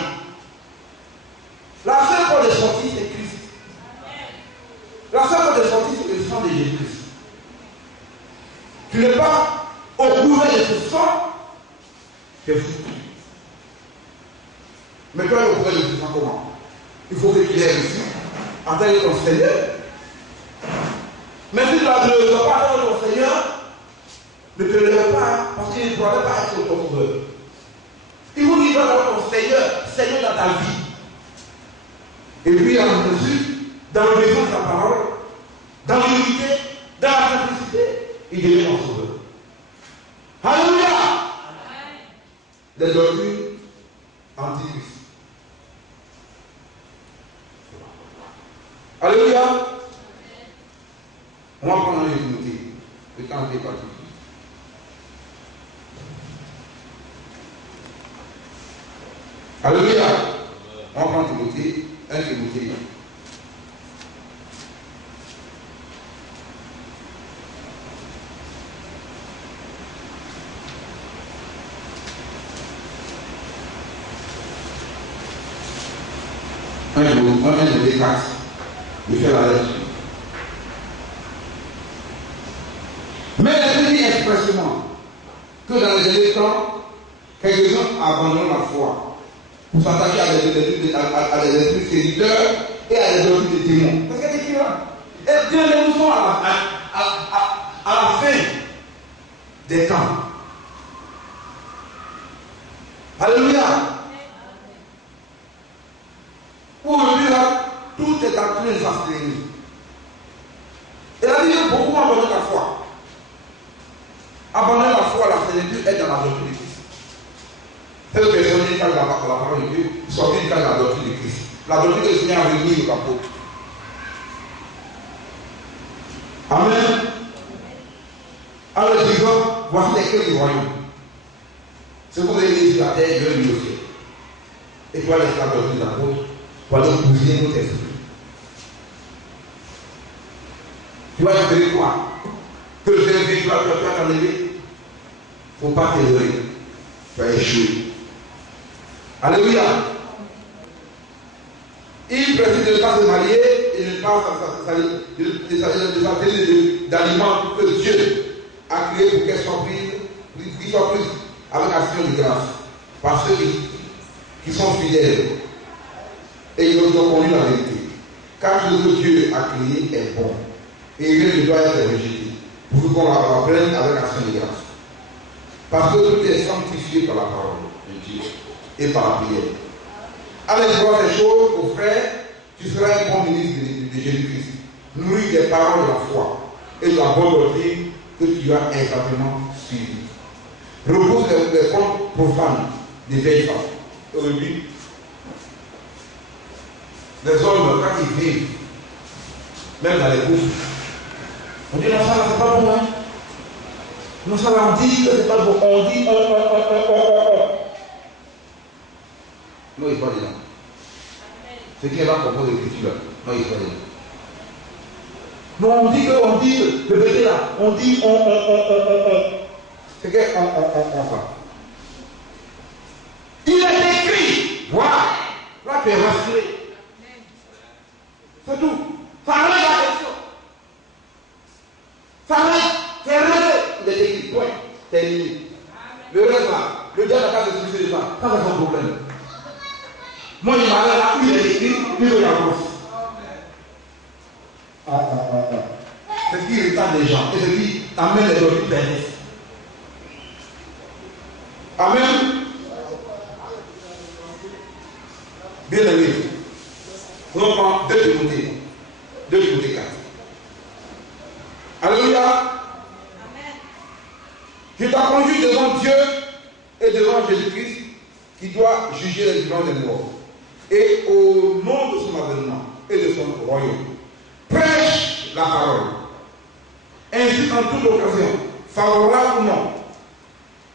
La seule porte de sortie, c'est Christ. La seule porte de sortie, c'est le sang de Jésus-Christ. Tu n'es pas au couvert de ce sang, tu es foutu. Mais toi, au couvert de ce sang, comment? Il faut que tu aies ici, en tant que ton Seigneur. Mais si tu ne dois pas attendre ton Seigneur, ne te lève pas, parce qu'il ne doit pas être ton sauveur. Il faut qu'il doit avoir ton Seigneur dans ta vie. Et puis, en Jésus, dans l'obéissance de sa parole, dans l'unité, dans la simplicité, il devient ton sauveur. Alléluia! Les doctrines antichrist. Alléluia! On va prendre les Timothée. Le temps est parti. Alléluia! On va prendre Timothée. 1 Timothée. Un Timothée 4. Je fais la lettre. Mais elle dit expressément que dans les derniers temps, quelques-uns abandonnent la foi pour s'attaquer à des esprits séducteurs et à des doctrines de démons. Parce qu'elle est écrit là. Et bien, nous sommes à la fin des temps. Alléluia. Aujourd'hui là, tout Tout est dans tous les sens. Et la Bible, beaucoup abandonnent la foi. Abandonner la foi, la sérénité est dans la doctrine de Christ. Cette personne qui parle la parole de Dieu, sortir de la doctrine de Christ. La doctrine de Seigneur a réuni le capot. Amen. Alors disant, voici les clés du royaume. Ce que vous avez dit sur la terre, je vais lui aussi. Et tu vas laisser la doctrine de l'apôtre pour aller bouger notre esprit. Tu vas espérer quoi? Que le Seigneur dit, tu vas t'enlever. Il ne faut pas t'élever. Tu vas échouer. Alléluia. Il précise de ne pas se marier et de ne pas s'atteler d'aliments que Dieu a créé pour qu'elle soit prise avec action de grâce. Par ceux qui sont fidèles et ils ont connu la vérité. Car ce que Dieu a créé est bon et rien ne doit être rejeté pour qu'on la prenne avec action de grâce. Parce que tout est sanctifié par la parole de Dieu et par la prière. Avec voir ces choses, au frère, tu seras un bon ministre de Jésus-Christ, nourri des paroles de la foi et de la bonne doctrine que tu as exactement suivi. Repose les contes profanes des vieilles femmes. Aujourd'hui, les hommes, quand ils vivent, même dans les couples, on dit non, ça là, c'est pas bon, hein. Non, ça là, on dit que c'est pas bon. On dit, non, il n'est pas dedans. Ce qui est là pour l'écriture, non, il n'est pas dedans. Non, on dit, le bébé là, on dit, c'est que, enfin. Il est écrit, voilà, là tu es rassuré. C'est tout. Ça règle la question. Ça règle, c'est réglé. Il est écrit, ouais, c'est lié. Le reste là, le diable n'a pas de souci de ça. Ça, c'est son problème. Moi, il m'a là, il est écrit, il veut la grosse. C'est ce qui retarde les gens et ce qui amène les autres perverses. Amen. Bien aimé. On prend 2 Timothée 4. Alléluia. Je t'ai conduit devant Dieu et devant Jésus-Christ qui doit juger les vivants et les morts. Et au nom de son avènement et de son royaume, prêche la parole. Ainsi en toute occasion, favorable ou non.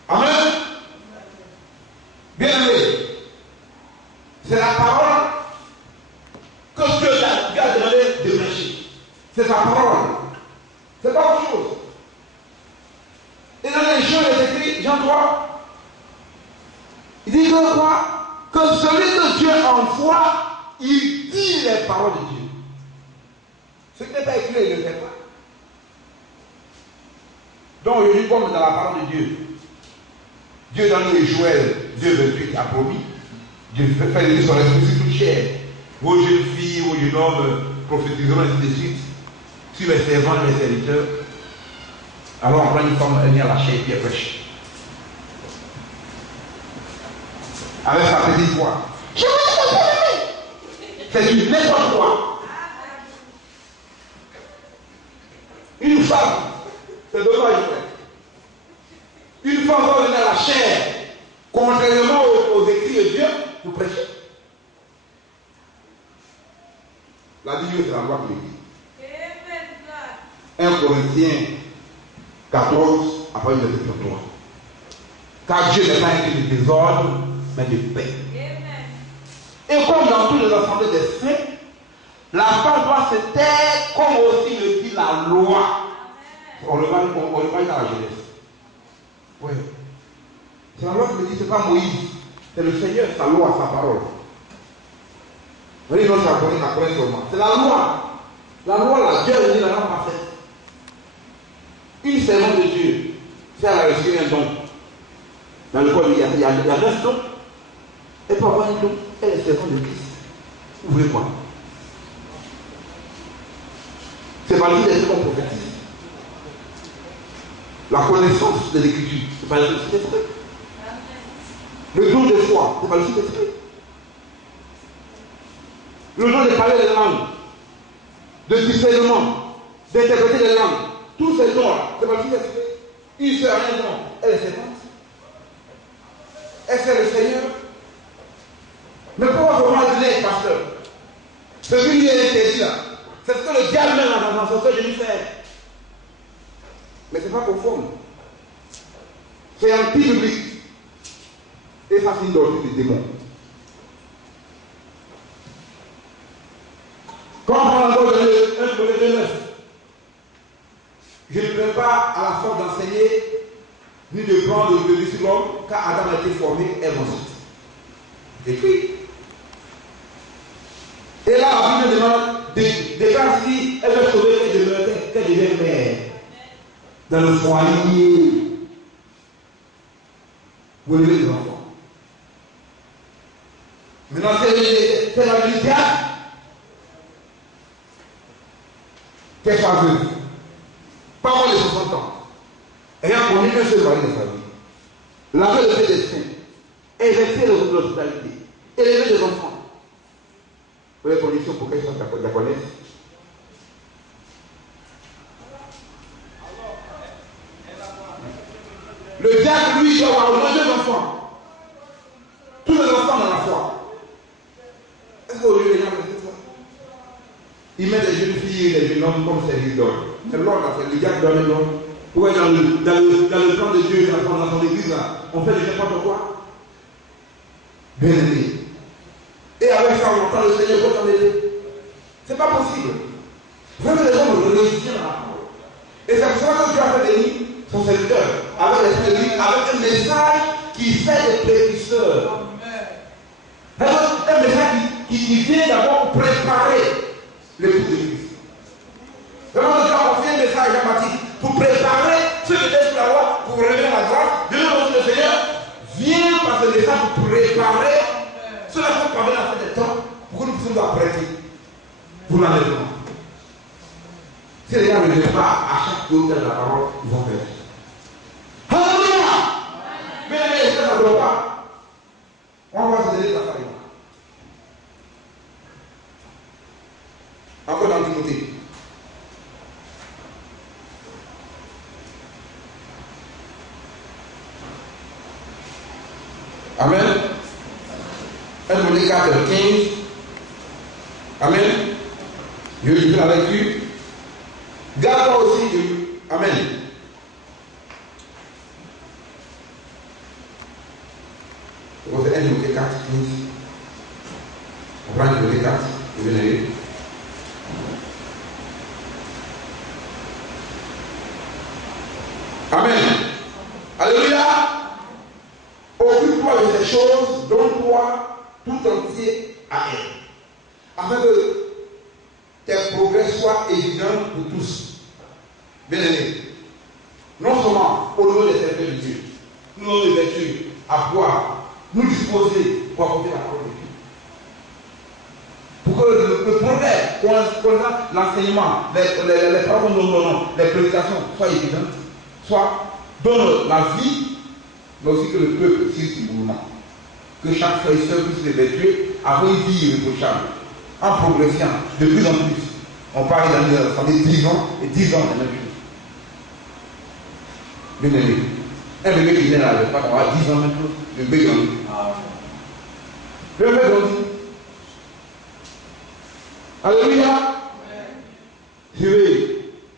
Amen. Bien aimé, c'est la parole que Dieu a demandé de prêcher. C'est sa parole. C'est pas autre chose. Et dans les Jean, il est écrit, Jean 3, il dit que quoi? Que celui que Dieu envoie, il dit les paroles de Dieu. Ce qui n'est pas écrit, il ne le fait pas. Donc, je dis comme dans la parole de Dieu. Dieu dans les Joël 2:28 a promis. Dieu fait lever son esprit sur toute chair. Vos jeunes filles, vos jeunes hommes prophétiseront ainsi de suite. Sur mes servants et mes serviteurs. Alors on prend une forme, elle vient à la chair et puis elle prêche. Avec sa petite voix. Je veux c'est une n'importe quoi. Une femme, c'est dommage, frère. Une femme va venir à la chair, contrairement aux écrits de Dieu, vous prêchez. La Bible, c'est la loi qui le dit. 1 Corinthiens 14, après le verset 3. Car Dieu n'est pas un Dieu de désordre, mais de paix. Et comme dans toutes les assemblées des saints, la femme doit se taire, comme aussi le dit la loi. On le voit dans la jeunesse. Oui. C'est la loi qui me dit, ce n'est pas Moïse. C'est le Seigneur, sa loi, sa parole. Vous voyez, non, ça connaît seulement. C'est la loi. La loi, là, Dieu a dit la loi parfaite. Une servante de Dieu, si elle a reçu un don, dans le corps, il y a 9 dons. Elle peut avoir un don, elle est servante de Christ. Ouvrez-moi. C'est par l'esprit qu'on prophétise. La connaissance de l'écriture, c'est par l'esprit d'esprit. Le don de foi, c'est par l'esprit d'esprit. le don de parler les langues, de discernement, d'interpréter les langues. Tous ces dons-là, c'est parce qu'il il ne sait rien non. Elle est servante. Elle sert le Seigneur. Mais pourquoi vraiment il est pasteur? Ce qui lui est interdit là, c'est ce que le diable met dans son cœur de lui faire. Mais ce n'est pas conforme. C'est anti-biblique. Et ça, c'est une doctrine des démons. Quand on prend encore de 1 Corinthiens 9, je ne peux pas à la force d'enseigner, ni de prendre de sur l'homme, car Adam a été formé et ensuite. C'est écrit. Et là, la Bible demande des gens si elle veut sauver qu'elle devienne mère. Dans le foyer. Vous élevez les enfants. Maintenant, c'est la militaire. Qu'elle soit veuve. Pas moins de 60 ans. Ayant connu un seul mari de sa vie. Laver le fait des seins. Exercer l'hospitalité. Élever des enfants. Pour les conditions pour qu'elle soit japonaise. Le diable, lui, doit avoir au moins 2 enfants. Tous les enfants dans la foi. Est-ce que vous voulez les gens faire ça? Il met des jeunes filles et des jeunes hommes comme service d'homme. C'est l'ordre, c'est le diable donne l'ordre. Ouais, dans le plan de Dieu, dans son église, là, on fait n'importe quoi. Bien aimé. Et avec ça, on entend le Seigneur pour t'en aider. C'est pas possible. Vraiment, les hommes réussissent dans la parole. Et c'est pour ça que Dieu a fait bénir son serviteur avec l'esprit de lui, avec un message qui fait des précurseurs. Un message qui vient d'abord préparer l'époux de Christ. Vraiment, Dieu a confié un message à Baptiste pour préparer ceux qui étaient sous la loi pour revenir à la grâce. Dieu le Seigneur vient par ce message pour préparer ceux qui sont parvenus à la fin des temps pour que nous puissions nous apprêter pour l'enlèvement. Si les gens ne viennent pas à chaque jour de la parole, ils vont faire. Alléluia! Mais ça ne doit pas. On va se donner la famille. Encore dans Timothée. Amen. 1 Timothée 4, 15. Amen. Je lis la lecture. Garde-toi aussi de. Amen. C'est 1 Timothée 4, 15. On prend 1 Timothée 4. Je vais lire. Amen. Alléluia. Occupe-toi de ces choses, donne-toi tout entier à elle, afin que tes progrès soient évidents pour tous. Bien aimé, non seulement au nom des serviteurs de Dieu, nous avons des vertus à pouvoir nous disposer pour apporter la parole de Dieu. Pour que le progrès, l'enseignement, les paroles que nous donnons, les prédications soient évidentes, soit donne la vie, mais aussi que le peuple s'y mouvement. Que chaque frère et soeur puisse les vertueux avoir une vie irréprochable, en progressant de plus en plus. On parle dans les 10 ans et 10 ans de la même chose. Bien aimé. Un bébé qui vient là, on va 10 ans même chose, le bébé grandit. Le bébé grandit. Alléluia. Je vais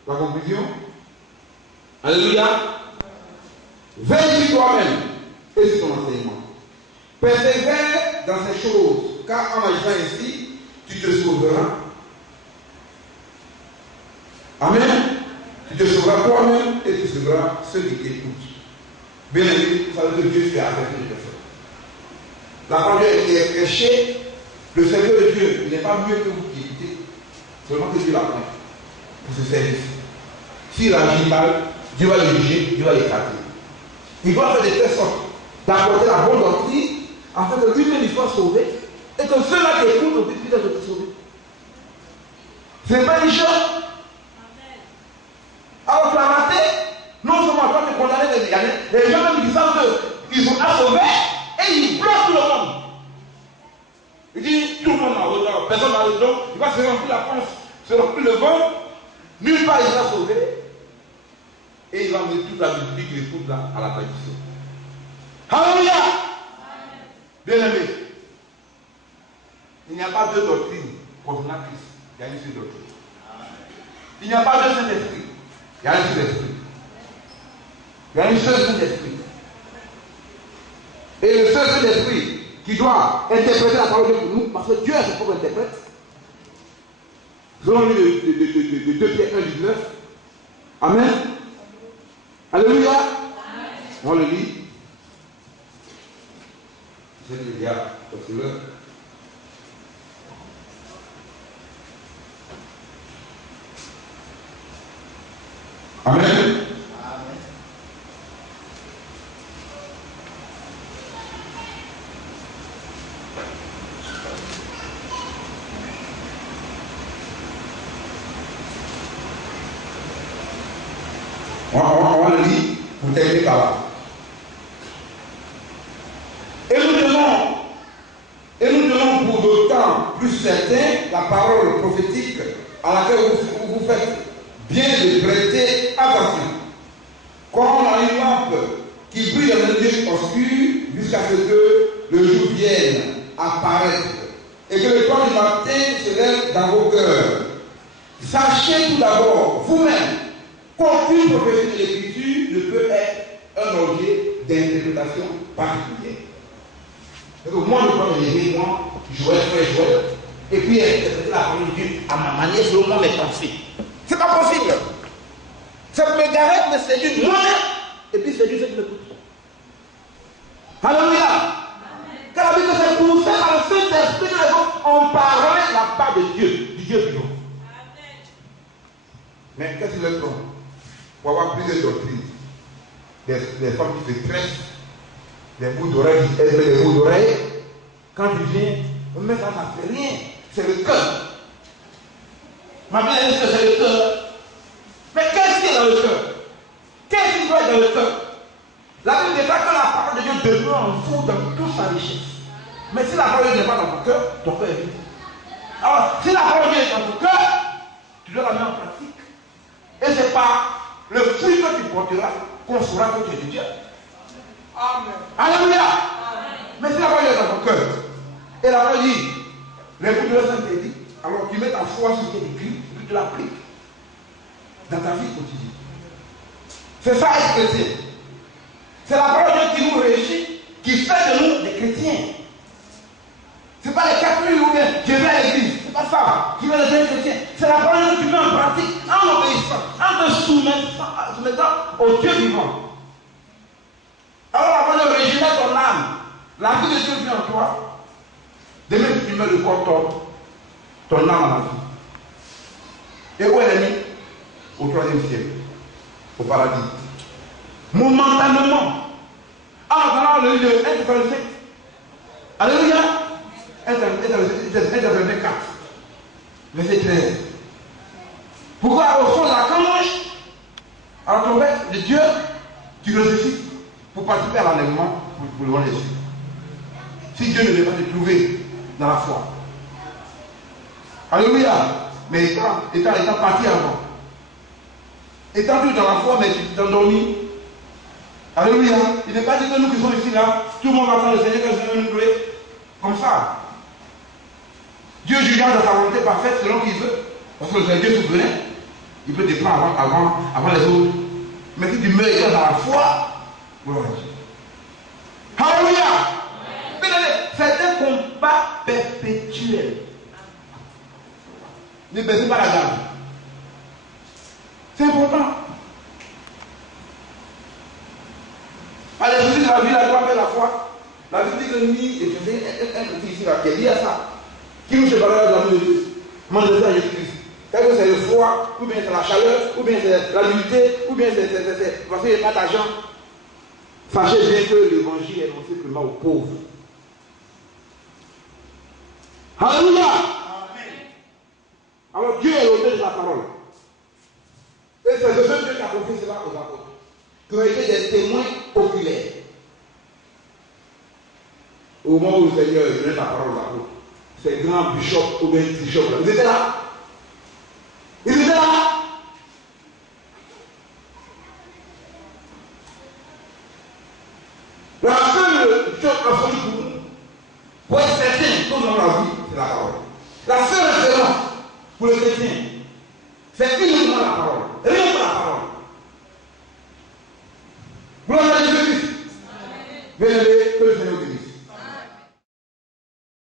la conclusion. Alléluia. Veille sur toi-même et sur ton enseignement. Persévère dans ces choses, car en agissant ainsi, tu te sauveras. Amen. Tu te sauveras toi-même et tu sauveras ceux qui t'écoutent. Bien aimé, vous savez que Dieu fait avec les personnes. La parole est prêchée, le serviteur de Dieu n'est pas mieux que vous qui écoutez, seulement que Dieu l'apprend pour ce service. S'il agit mal, Dieu va le juger, Dieu va l'écarter. Il doit faire de telle sorte d'apporter la bonne doctrine afin que lui-même il soit sauvé et que ceux-là qui écoutent puissent être sauvés. Ce n'est pas une chose. Alors, tu as raté, non seulement toi tu es condamné des années, les gens même qui savent qu'ils sont assauvés et ils bloquent tout le monde. Il dit tout le monde a regardé. personne dans le dos, il va se remplir la panse, se remplir le ventre, nulle part il sera sauvé. Et il va mettre toute la Bible qu'il écoute là à la tradition. Alléluia! Bien-aimé, il n'y a pas deux doctrines concernant Christ. Il y a une seule doctrine. Il n'y a pas deux Saint-Esprit. Il y a un seul esprit. Il y a une seule Saint-Esprit. Et le seul Saint-Esprit qui doit interpréter la parole de Dieu pour nous, parce que Dieu est son propre interprète. Selon lui de 2 Pierre 1, 19. Amen. Alléluia. Amen. On le lit. Je vais le lire parce que là. Amen. On le lit pour terminer par là. Et nous donnons pour d'autant plus certain la parole prophétique à laquelle vous faites bien de prêter attention. Comme on a une lampe qui brille dans un lieu obscur jusqu'à ce que le jour vienne apparaître et que le temps du matin se lève dans vos cœurs. Sachez tout d'abord vous-même qu'aucune prophétie de l'Écriture ne peut être un objet d'interprétation particulière. Donc moi, je peux me lever, moi, jouer, et puis interpréter la parole de Dieu à ma manière, selon mes pensées. C'est pas possible. Ça me garde, me séduit moi-même, et puis séduit ceux qui m'écoutent. Alléluia. Car la Bible c'est pour ça, par le Saint-Esprit, on parlait la part de Dieu, du Dieu vivant. Mais qu'est-ce qu'il est bon? Pour avoir plusieurs doctrines, des femmes qui se tressent, des bouts d'oreilles qui aident les bouts d'oreilles. Quand tu viens, mais ça ne fait rien. C'est le cœur. Ma bien aimée, c'est le cœur. Mais qu'est-ce qu'il y a dans le cœur? Qu'est-ce qu'il doit être dans le cœur? La Bible déclare que la parole de Dieu demeure en vous dans toute sa richesse. Mais si la parole n'est pas dans ton cœur est vide. Alors, si la parole de Dieu est dans ton cœur, tu dois la mettre en pratique. Et c'est par le fruit que tu porteras qu'on saura que tu es de Dieu. Amen. Alléluia. Mais si la parole est dans ton cœur, et la parole dit, les bouts de la Sainte dit, alors tu mets ta foi sur ce qui est écrit, et puis tu l'appliques dans ta vie quotidienne. C'est ça être chrétien. C'est la parole de Dieu qui nous régit, qui fait de nous des chrétiens. Ce n'est pas les catholiques ou bien je vais à l'église. C'est pas ça qui va devenir chrétien. C'est la parole de Dieu qui met en pratique, en obéissant, en te soumettant au Dieu vivant. Alors la parole de Dieu régénère ton âme. La vie de Dieu vient en toi. Demain tu mets le corps ton âme à la vie. Et où elle est mise? Au 3e ciel. Au paradis. Momentanément. Alors dans le livre de 1 Thessaloniciens. Alléluia. 1 Thessaloniciens 4. Verset 13. Pourquoi au fond de la cange, à la trompette de Dieu, tu ressuscites pour participer à l'enlèvement pour le voir les cieux. Si Dieu ne veut pas te trouver dans la foi. Alléluia. Mais étant parti avant. Étant plus dans la foi, mais tu t'es endormi. Alléluia. Il n'est pas dit que nous qui sommes ici là, tout le monde va attendre le Seigneur que le Seigneur nous louer. Comme ça. Dieu jugeant de sa volonté parfaite selon qu'il veut. Parce que le Dieu souverain, il peut te prendre avant les autres. Mais si tu meurs dans la foi, gloire à Dieu. Alléluia. C'est un combat perpétuel. Ne baissez pas la gamme. C'est important. Allez, je dis la vie, la gloire et la foi. La vie dit que ni, et je fais un petit ici là, qui est lié à ça. Qui nous sépare de l'amour de Dieu. Manger ça à Jésus-Christ. Est-ce que c'est le froid, ou bien c'est la chaleur, ou bien c'est la nudité, ou bien c'est parce qu'il n'y a pas d'argent. Sachez bien que l'évangile est annoncé seulement aux pauvres. Alléluia. Alors Dieu est l'auteur de la parole. Et c'est le même Dieu qui a confié cela aux apôtres. Qui ont été des témoins oculaires. Au moment où le Seigneur donnait la parole aux apôtres. ces grands bishops ou bien bishops, ils étaient là. Ils étaient là. La seule chose absolue pour être certain tout dans la vie, c'est la parole. La seule référence pour les chrétiens, c'est uniquement la parole. Rien que la parole. Gloire à Jésus-Christ. Bien-aimé, que